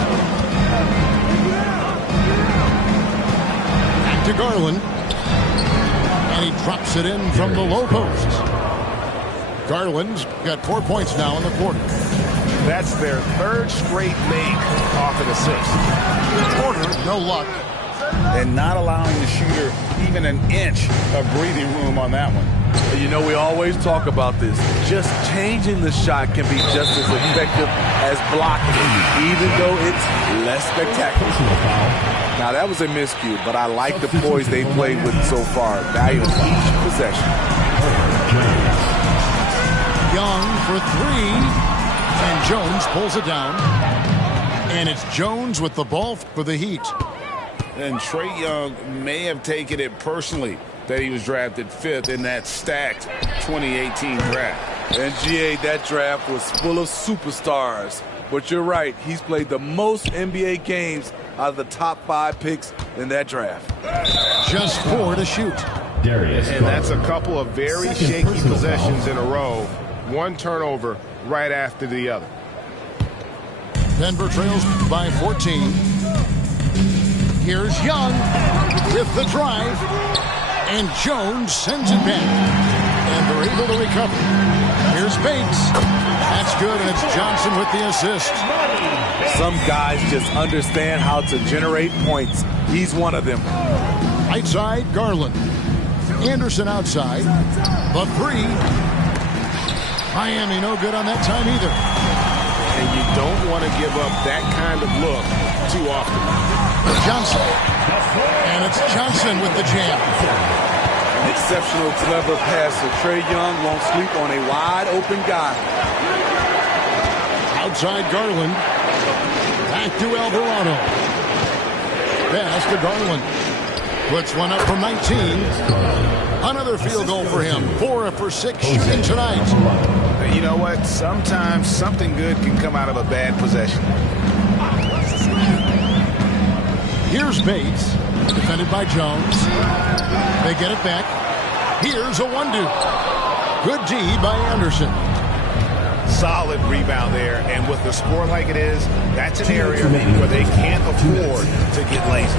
Back to Garland. And he drops it in from the low post. Garland's got 4 points now in the quarter. That's their third straight make off an assist. Quarter, no luck. And not allowing the shooter even an inch of breathing room on that one. You know, we always talk about this. Just changing the shot can be just as effective as blocking it, even though it's less spectacular. Now, that was a miscue, but I like the poise they played with so far, valuing each possession. Young for three. And Jones pulls it down. And it's Jones with the ball for the Heat. And Trae Young may have taken it personally that he was drafted 5th in that stacked 2018 draft. And GA, that draft was full of superstars. But you're right, he's played the most NBA games out of the top 5 picks in that draft. Just 4 to shoot. And that's a couple of very shaky possessions in a row. One turnover right after the other. Denver trails by 14. Here's Young with the drive. And Jones sends it back. And they're able to recover. Here's Bates. That's good, and it's Johnson with the assist. Some guys just understand how to generate points. He's one of them. Right side, Garland. Anderson outside. The three. Miami no good on that time either. And you don't want to give up that kind of look too often. Johnson. And it's Johnson with the jam. Exceptional, clever passer. Trae Young won't sleep on a wide-open guy. Outside Garland. Back to Alvarado. Pass to Garland. Puts one up from 19. Another field goal for him. 4 for 6 shooting tonight. You know what? Sometimes something good can come out of a bad possession. Here's Bates. Defended by Jones. They get it back. Here's a 1-2. Good D by Anderson. Solid rebound there, and with the score like it is, that's an area where they can't afford to get lazy.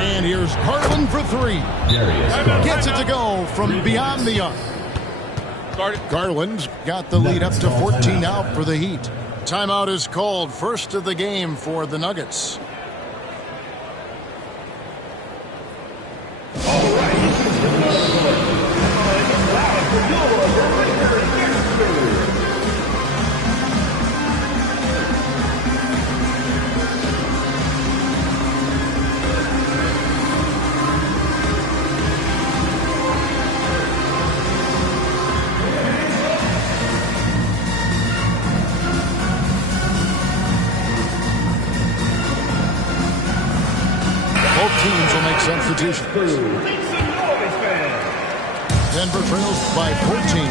And here's Garland for three. Gets it to go from beyond the arc. Garland's got the lead up to 14 out for the Heat. Timeout is called. First of the game for the Nuggets. substitution. Denver trails by 14.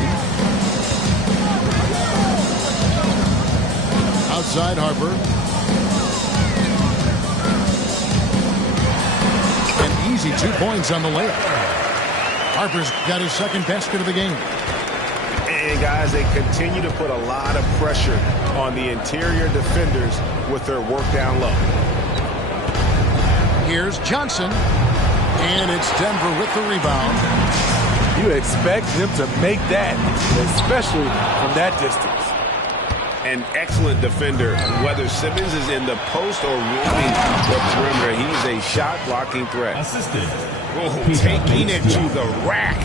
Outside Harper. An easy 2 points on the layup. Harper's got his second basket of the game. And guys, they continue to put a lot of pressure on the interior defenders with their work down low. Here's Johnson. And it's Denver with the rebound. You expect him to make that, especially from that distance. An excellent defender, whether Simmons is in the post or roaming the perimeter. He's a shot-blocking threat. Taking it to the rack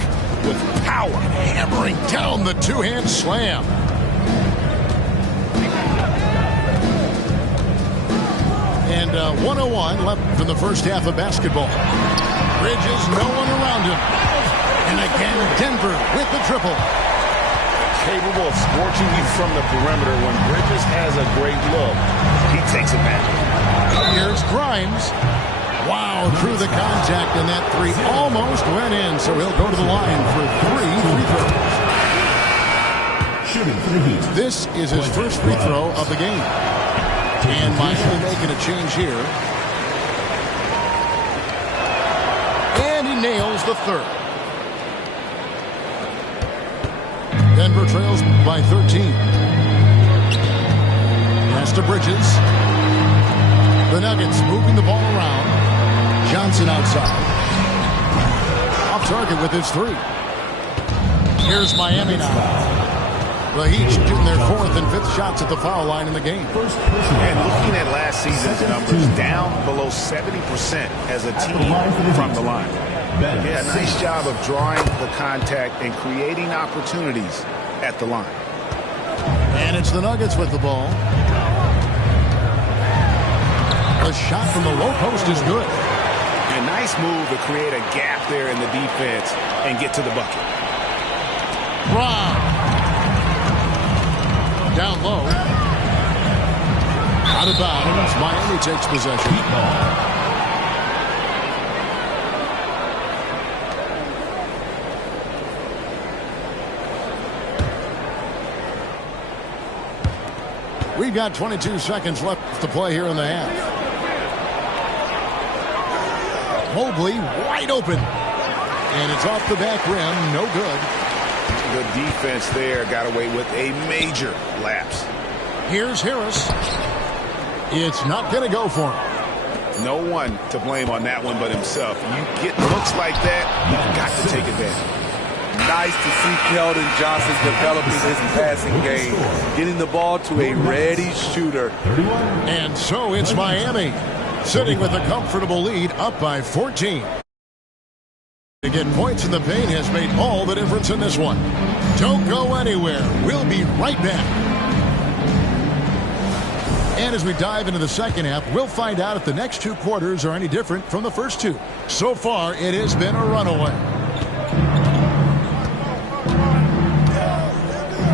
with power. Hammering down the two-hand slam. And 101 left from the first half of basketball. Bridges, no one around him. And again, Denver with the triple. Capable of scorching you from the perimeter. When Bridges has a great look, he takes advantage. Here's Grimes. Wow, through the contact, and that three almost went in, so he'll go to the line for 3 free throws. Shooting for the Heat. This is his first free throw of the game. And Miami making a change here. And he nails the third. Denver trails by 13. Pass to Bridges. The Nuggets moving the ball around. Johnson outside. Off target with his three. Here's Miami now. The Heat shooting their fourth and fifth shots at the foul line in the game. And looking at last season's numbers, down below 70% as a team from the line. Yeah, nice job of drawing the contact and creating opportunities at the line. And it's the Nuggets with the ball. The shot from the low post is good. A nice move to create a gap there in the defense and get to the bucket. Brown. Down low. Out of bounds. Miami takes possession. We've got 22 seconds left to play here in the half. Mobley wide open. And it's off the back rim. No good. The defense there got away with a major lapse. Here's Harris. It's not going to go for him. No one to blame on that one but himself. You get looks like that, you've got to take advantage. Nice to see Keldon Johnson developing his passing game, getting the ball to a ready shooter. And so it's Miami, sitting with a comfortable lead, up by 14. To get points in the paint has made all the difference in this one. Don't go anywhere. We'll be right back. And as we dive into the second half, we'll find out if the next two quarters are any different from the first two. So far, it has been a runaway.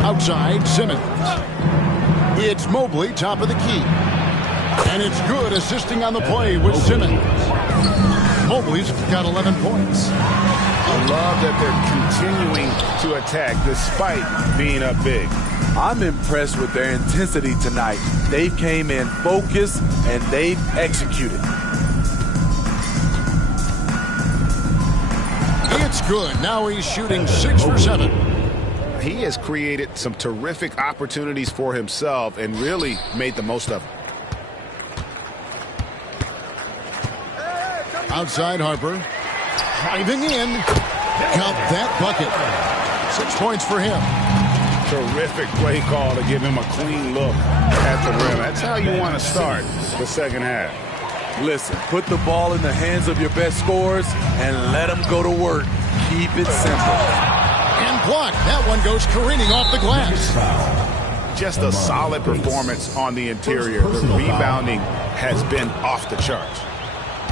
Outside, Simmons. It's Mobley, top of the key. And it's good, assisting on the play with Simmons. Mobley's got 11 points. I love that they're continuing to attack despite being up big. I'm impressed with their intensity tonight. They came in focused and they've executed. It's good. Now he's shooting 6 for 7. He has created some terrific opportunities for himself and really made the most of it. Outside Harper. Driving in. Got that bucket. 6 points for him. Terrific play call to give him a clean look at the rim. That's how you want to start the second half. Listen, put the ball in the hands of your best scorers and let them go to work. Keep it simple. And blocked. That one goes careening off the glass. Just a solid performance on the interior. The rebounding has been off the charts.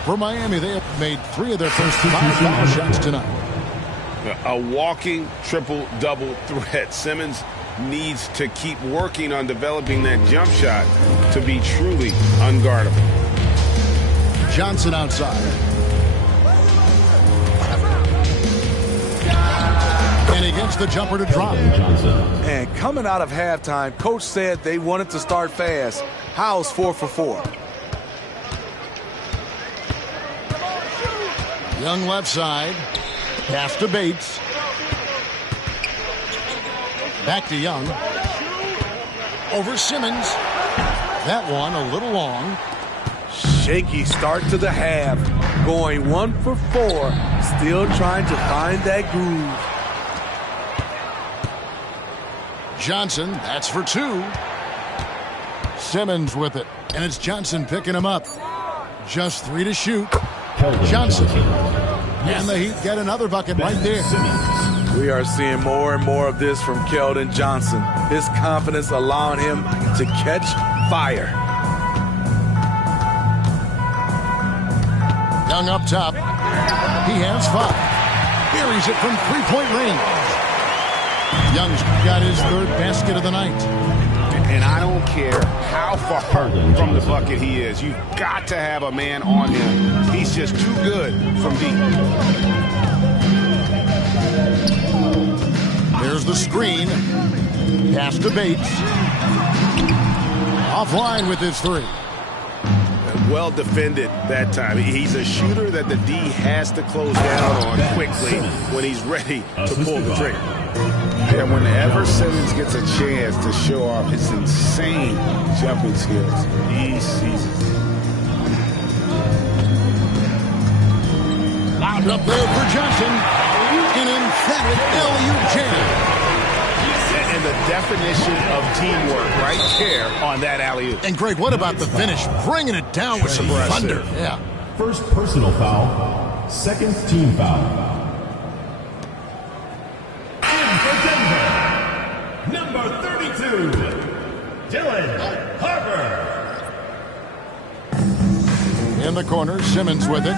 For Miami, they have made 3 of their first 5 foul shots tonight. A walking triple-double threat. Simmons needs to keep working on developing that jump shot to be truly unguardable. Johnson outside. And he gets the jumper to drop. And coming out of halftime, coach said they wanted to start fast. How's 4 for 4? Young left side. Pass to Bates. Back to Young. Over Simmons. That one a little long. Shaky start to the half. Going 1 for 4. Still trying to find that groove. Johnson, that's for 2. Simmons with it. And it's Johnson picking him up. Just 3 to shoot. Johnson. And the Heat get another bucket right there. We are seeing more and more of this from Keldon Johnson. His confidence allowing him to catch fire. Young up top. He has 5. Buries it from 3-point range. Young's got his 3rd basket of the night. And I don't care how far from the bucket he is. You've got to have a man on him. He's just too good from deep. There's the screen. Pass to Bates. Offline with his 3. Well defended that time. He's a shooter that the D has to close down on quickly when he's ready to pull the trigger. And whenever Simmons gets a chance to show off his insane jumping skills, he sees it. Loud up there for Johnson. An emphatic alley-oop jam. And the definition of teamwork right there on that alley-oop. And Greg, what about the finish? Bringing it down with some thunder. Yeah. First personal foul, 2nd team foul. Number 32, Dylan Harper. In the corner, Simmons with it.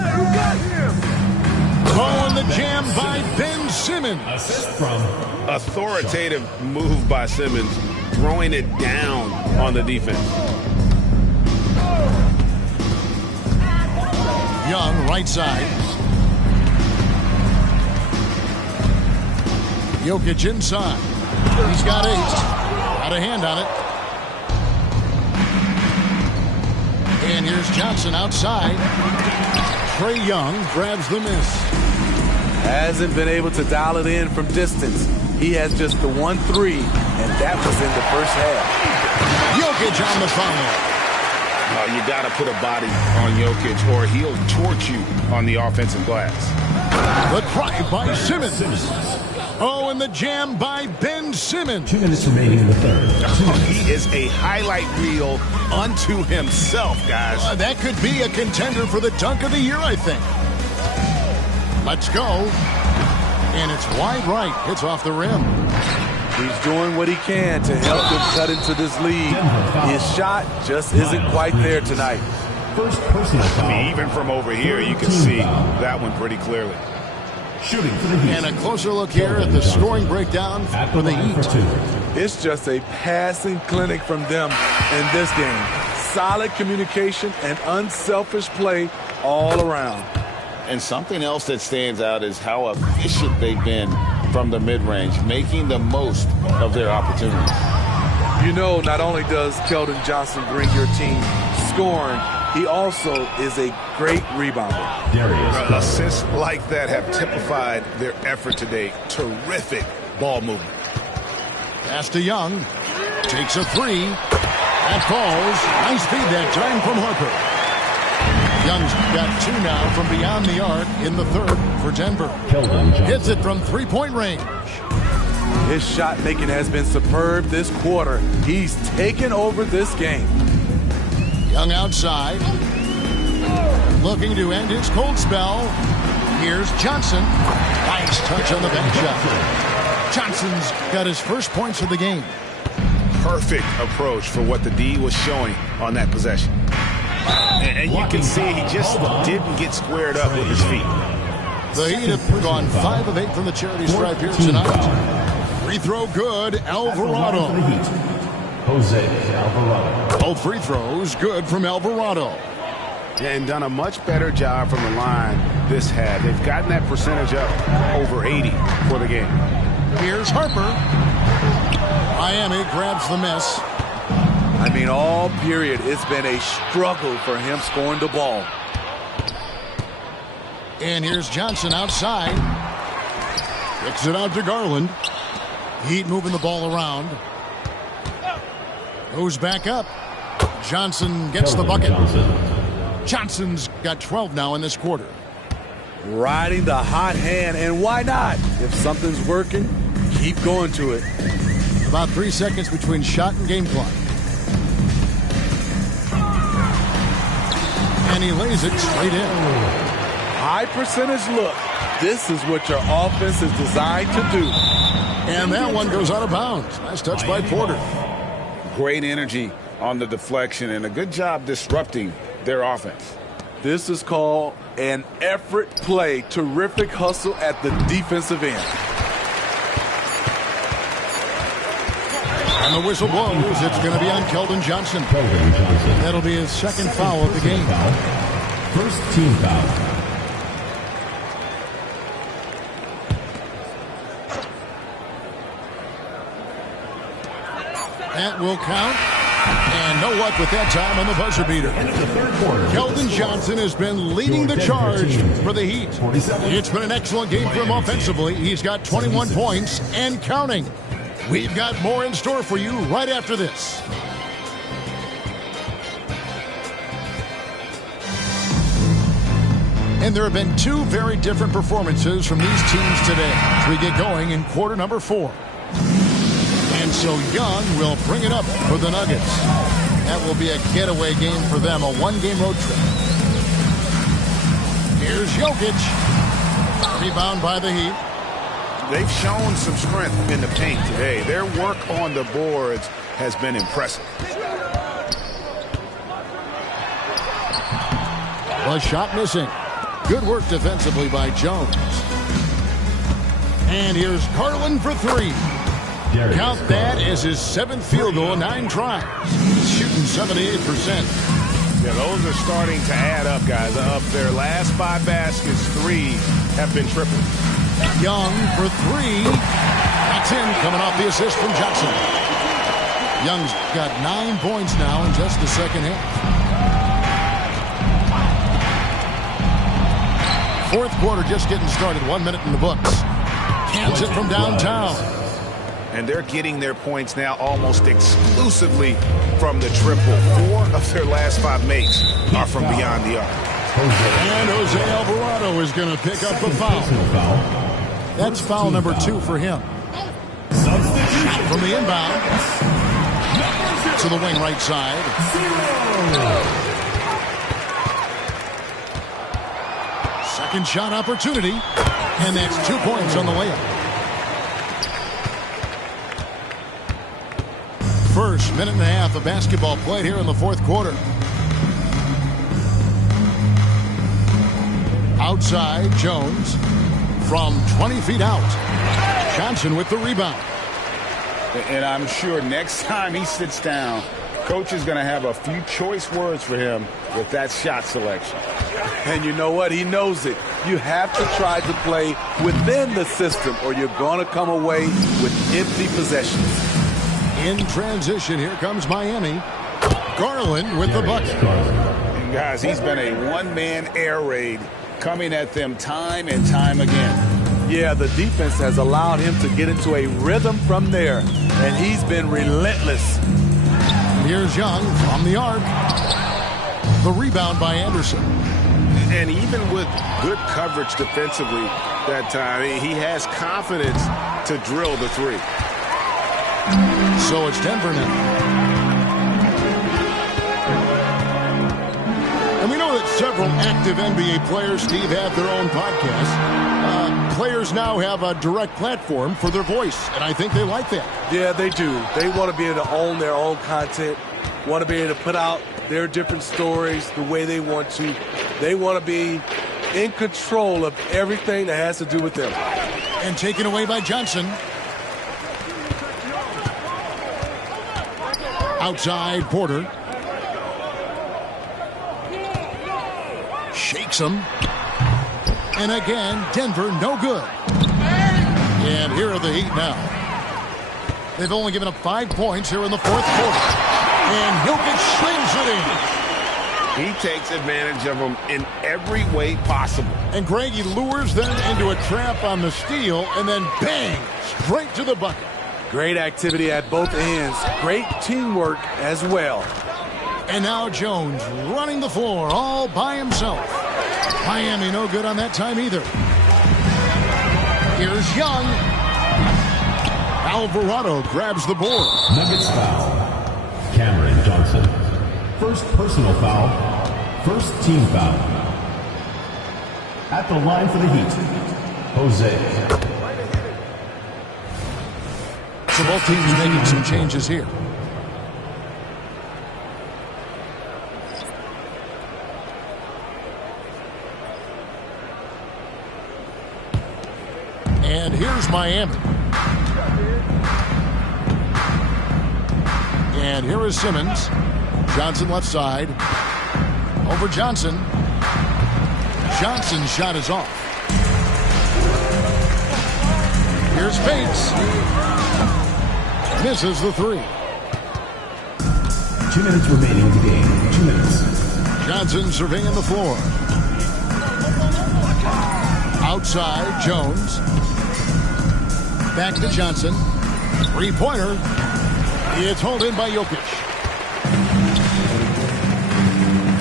Oh, and the jam by Ben Simmons. Assist from authoritative move by Simmons, throwing it down on the defense. Young, right side. Jokic inside. He's got 8. Got a hand on it. And here's Johnson outside. Trae Young grabs the miss. Hasn't been able to dial it in from distance. He has just the 1 3, and that was in the first half. Jokic on the foul. You got to put a body on Jokic or he'll torch you on the offensive glass. The try by Simmons. Oh, and the jam by Ben Simmons. 2 minutes remaining in the 3rd. He is a highlight reel unto himself, guys. That could be a contender for the dunk of the year, I think. Let's go. And it's wide right. It's off the rim. He's doing what he can to help them cut into this lead. His shot just isn't quite there tonight. First personal foul. Even from over here, you can see that one pretty clearly. Shooting for the Heat. And a closer look here at the scoring breakdown for the Heat. It's just a passing clinic from them in this game. Solid communication and unselfish play all around. And something else that stands out is how efficient they've been from the mid-range, making the most of their opportunities. You know, not only does Keldon Johnson bring your team scoring, he also is a great rebounder. Assists like that have typified their effort today. Terrific ball movement. Pass to Young. Takes a 3. That falls. Nice feed that time from Harper. Young's got 2 now from beyond the arc in the 3rd for Denver. Hits it from 3-point range. His shot making has been superb this quarter. He's taken over this game. Young outside. Looking to end his cold spell. Here's Johnson. Nice touch on the back shot. Johnson's got his first points of the game. Perfect approach for what the D was showing on that possession. And you can see he just didn't get squared up with his feet. The Heat have gone 5 of 8 from the charity stripe here tonight. Free throw good, Alvarado. Jose Alvarado. Both free throws good from Alvarado. And done a much better job from the line this half. They've gotten that percentage up over 80 for the game. Here's Harper. Miami grabs the miss. I mean, all period, it's been a struggle for him scoring the ball. And here's Johnson outside. Kicks it out to Garland. Heat moving the ball around. Goes back up. Johnson gets the bucket. Johnson's got 12 now in this quarter. Riding the hot hand, and why not? If something's working, keep going to it. About 3 seconds between shot and game clock. And he lays it straight in. High percentage look. This is what your offense is designed to do. And that one goes out of bounds. Nice touch by Porter. Great energy on the deflection and a good job disrupting their offense. This is called an effort play. Terrific hustle at the defensive end. And the whistle blows. It's going to be on Keldon Johnson. That'll be his second foul of the game. First team foul. That will count. And no luck with that time on the buzzer beater. Keldon Johnson has been leading the charge for the Heat. It's been an excellent game for him offensively. He's got 21 points and counting. We've got more in store for you right after this. And there have been two very different performances from these teams today as we get going in quarter number 4. And so Young will bring it up for the Nuggets. That will be a getaway game for them, a one-game road trip. Here's Jokic. Rebound by the Heat. They've shown some strength in the paint today. Their work on the boards has been impressive. A shot missing. Good work defensively by Jones. And here's Garland for 3. Count that as his 7th field goal, 9 tries. He's shooting 78%. Yeah, those are starting to add up, guys. Of their last 5 baskets, 3 have been triple. Young for 3. That's in, coming off the assist from Johnson. Young's got 9 points now in just the second half. Fourth quarter just getting started. 1 minute in the books. Cans it from downtown. And they're getting their points now almost exclusively from the triple. 4 of their last 5 makes are from beyond the arc. And Jose Alvarado is going to pick up the foul. That's foul number 2 for him. From the inbound to the wing right side. Second shot opportunity. And that's 2 points on the layup. First minute and a half of basketball played here in the fourth quarter. Outside, Jones from 20 feet out. Johnson with the rebound. And I'm sure next time he sits down, coach is going to have a few choice words for him with that shot selection. And you know what? He knows it. You have to try to play within the system or you're going to come away with empty possessions. In transition, here comes Miami. Garland with the bucket. And guys, he's been a one-man air raid coming at them time and time again. Yeah, the defense has allowed him to get into a rhythm from there, and he's been relentless. Here's Young from the arc. The rebound by Anderson. And even with good coverage defensively that time, he has confidence to drill the 3. So it's Denver now. And we know that several active NBA players, Steve, have their own podcasts. Players now have a direct platform for their voice, and I think they like that. Yeah, they do. They want to be able to own their own content, want to be able to put out their different stories the way they want to. They want to be in control of everything that has to do with them. And taken away by Johnson. Outside, Porter. Shakes him. And again, Denver no good. And here are the Heat now. They've only given up 5 points here in the fourth quarter. And Jokic slings it in. He takes advantage of them in every way possible. And Greg, he lures them into a trap on the steal, and then bang, straight to the bucket. Great activity at both ends. Great teamwork as well. And now Jones running the floor all by himself. Miami no good on that time either. Here's Young. Alvarado grabs the board. Nuggets foul. Cameron Johnson. First personal foul. First team foul. At the line for the Heat, Jose. So both teams making some changes here. And here's Miami. And here is Simmons. Johnson left side. Over Johnson. Johnson's shot is off. Here's Bates. Misses the three. 2 minutes remaining in the game. 2 minutes. Johnson surveying the floor. Outside, Jones. Back to Johnson. Three-pointer. It's hauled in by Jokic.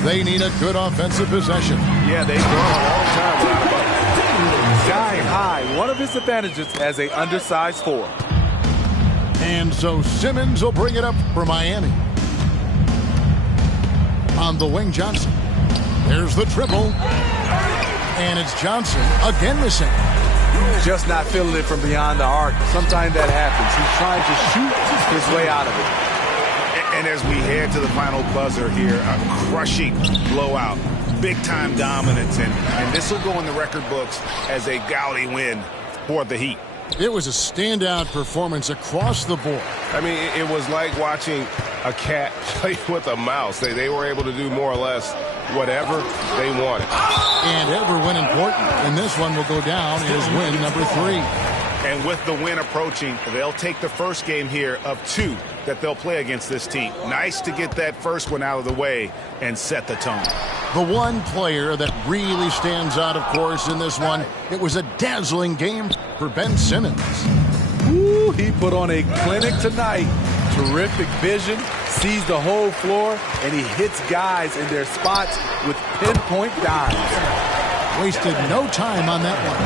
They need a good offensive possession. Yeah, they've gone a long time without a bucket. Sky high, one of his advantages as an undersized forward. And so Simmons will bring it up for Miami. On the wing, Johnson. There's the triple. And it's Johnson again missing. Just not feeling it from beyond the arc. Sometimes that happens. He's trying to shoot his way out of it. And as we head to the final buzzer here, a crushing blowout. Big-time dominance, and this will go in the record books as a gaudy win for the Heat. It was a standout performance across the board. I mean, it was like watching a cat play with a mouse. They were able to do more or less whatever they wanted. And ever when important, and this one will go down as win number 3. And with the win approaching, they'll take the first game here of 2 that they'll play against this team. Nice to get that first one out of the way and set the tone. The one player that really stands out, of course, in this one, it was a dazzling game for Ben Simmons. Ooh, he put on a clinic tonight. Terrific vision, sees the whole floor, and he hits guys in their spots with pinpoint dives. Wasted no time on that one.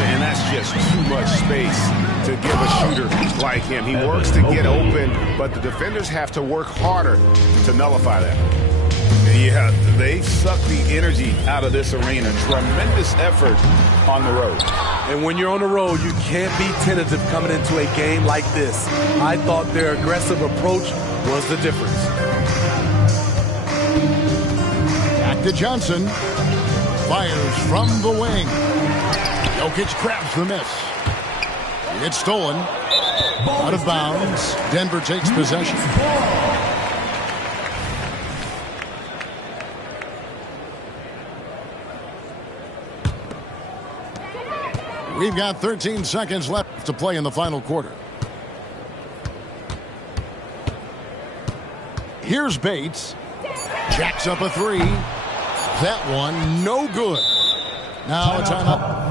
And that's just too much space to give a shooter like him. He works to get open, but the defenders have to work harder to nullify that. Yeah, they suck the energy out of this arena. Tremendous effort on the road. And when you're on the road, you can't be tentative coming into a game like this. I thought their aggressive approach was the difference. Back to Johnson. Fires from the wing. Jokic grabs the miss. It's stolen. Out of bounds. Denver takes possession. We've got 13 seconds left to play in the final quarter. Here's Bates. Jacks up a three. That one no good. Now a timeout.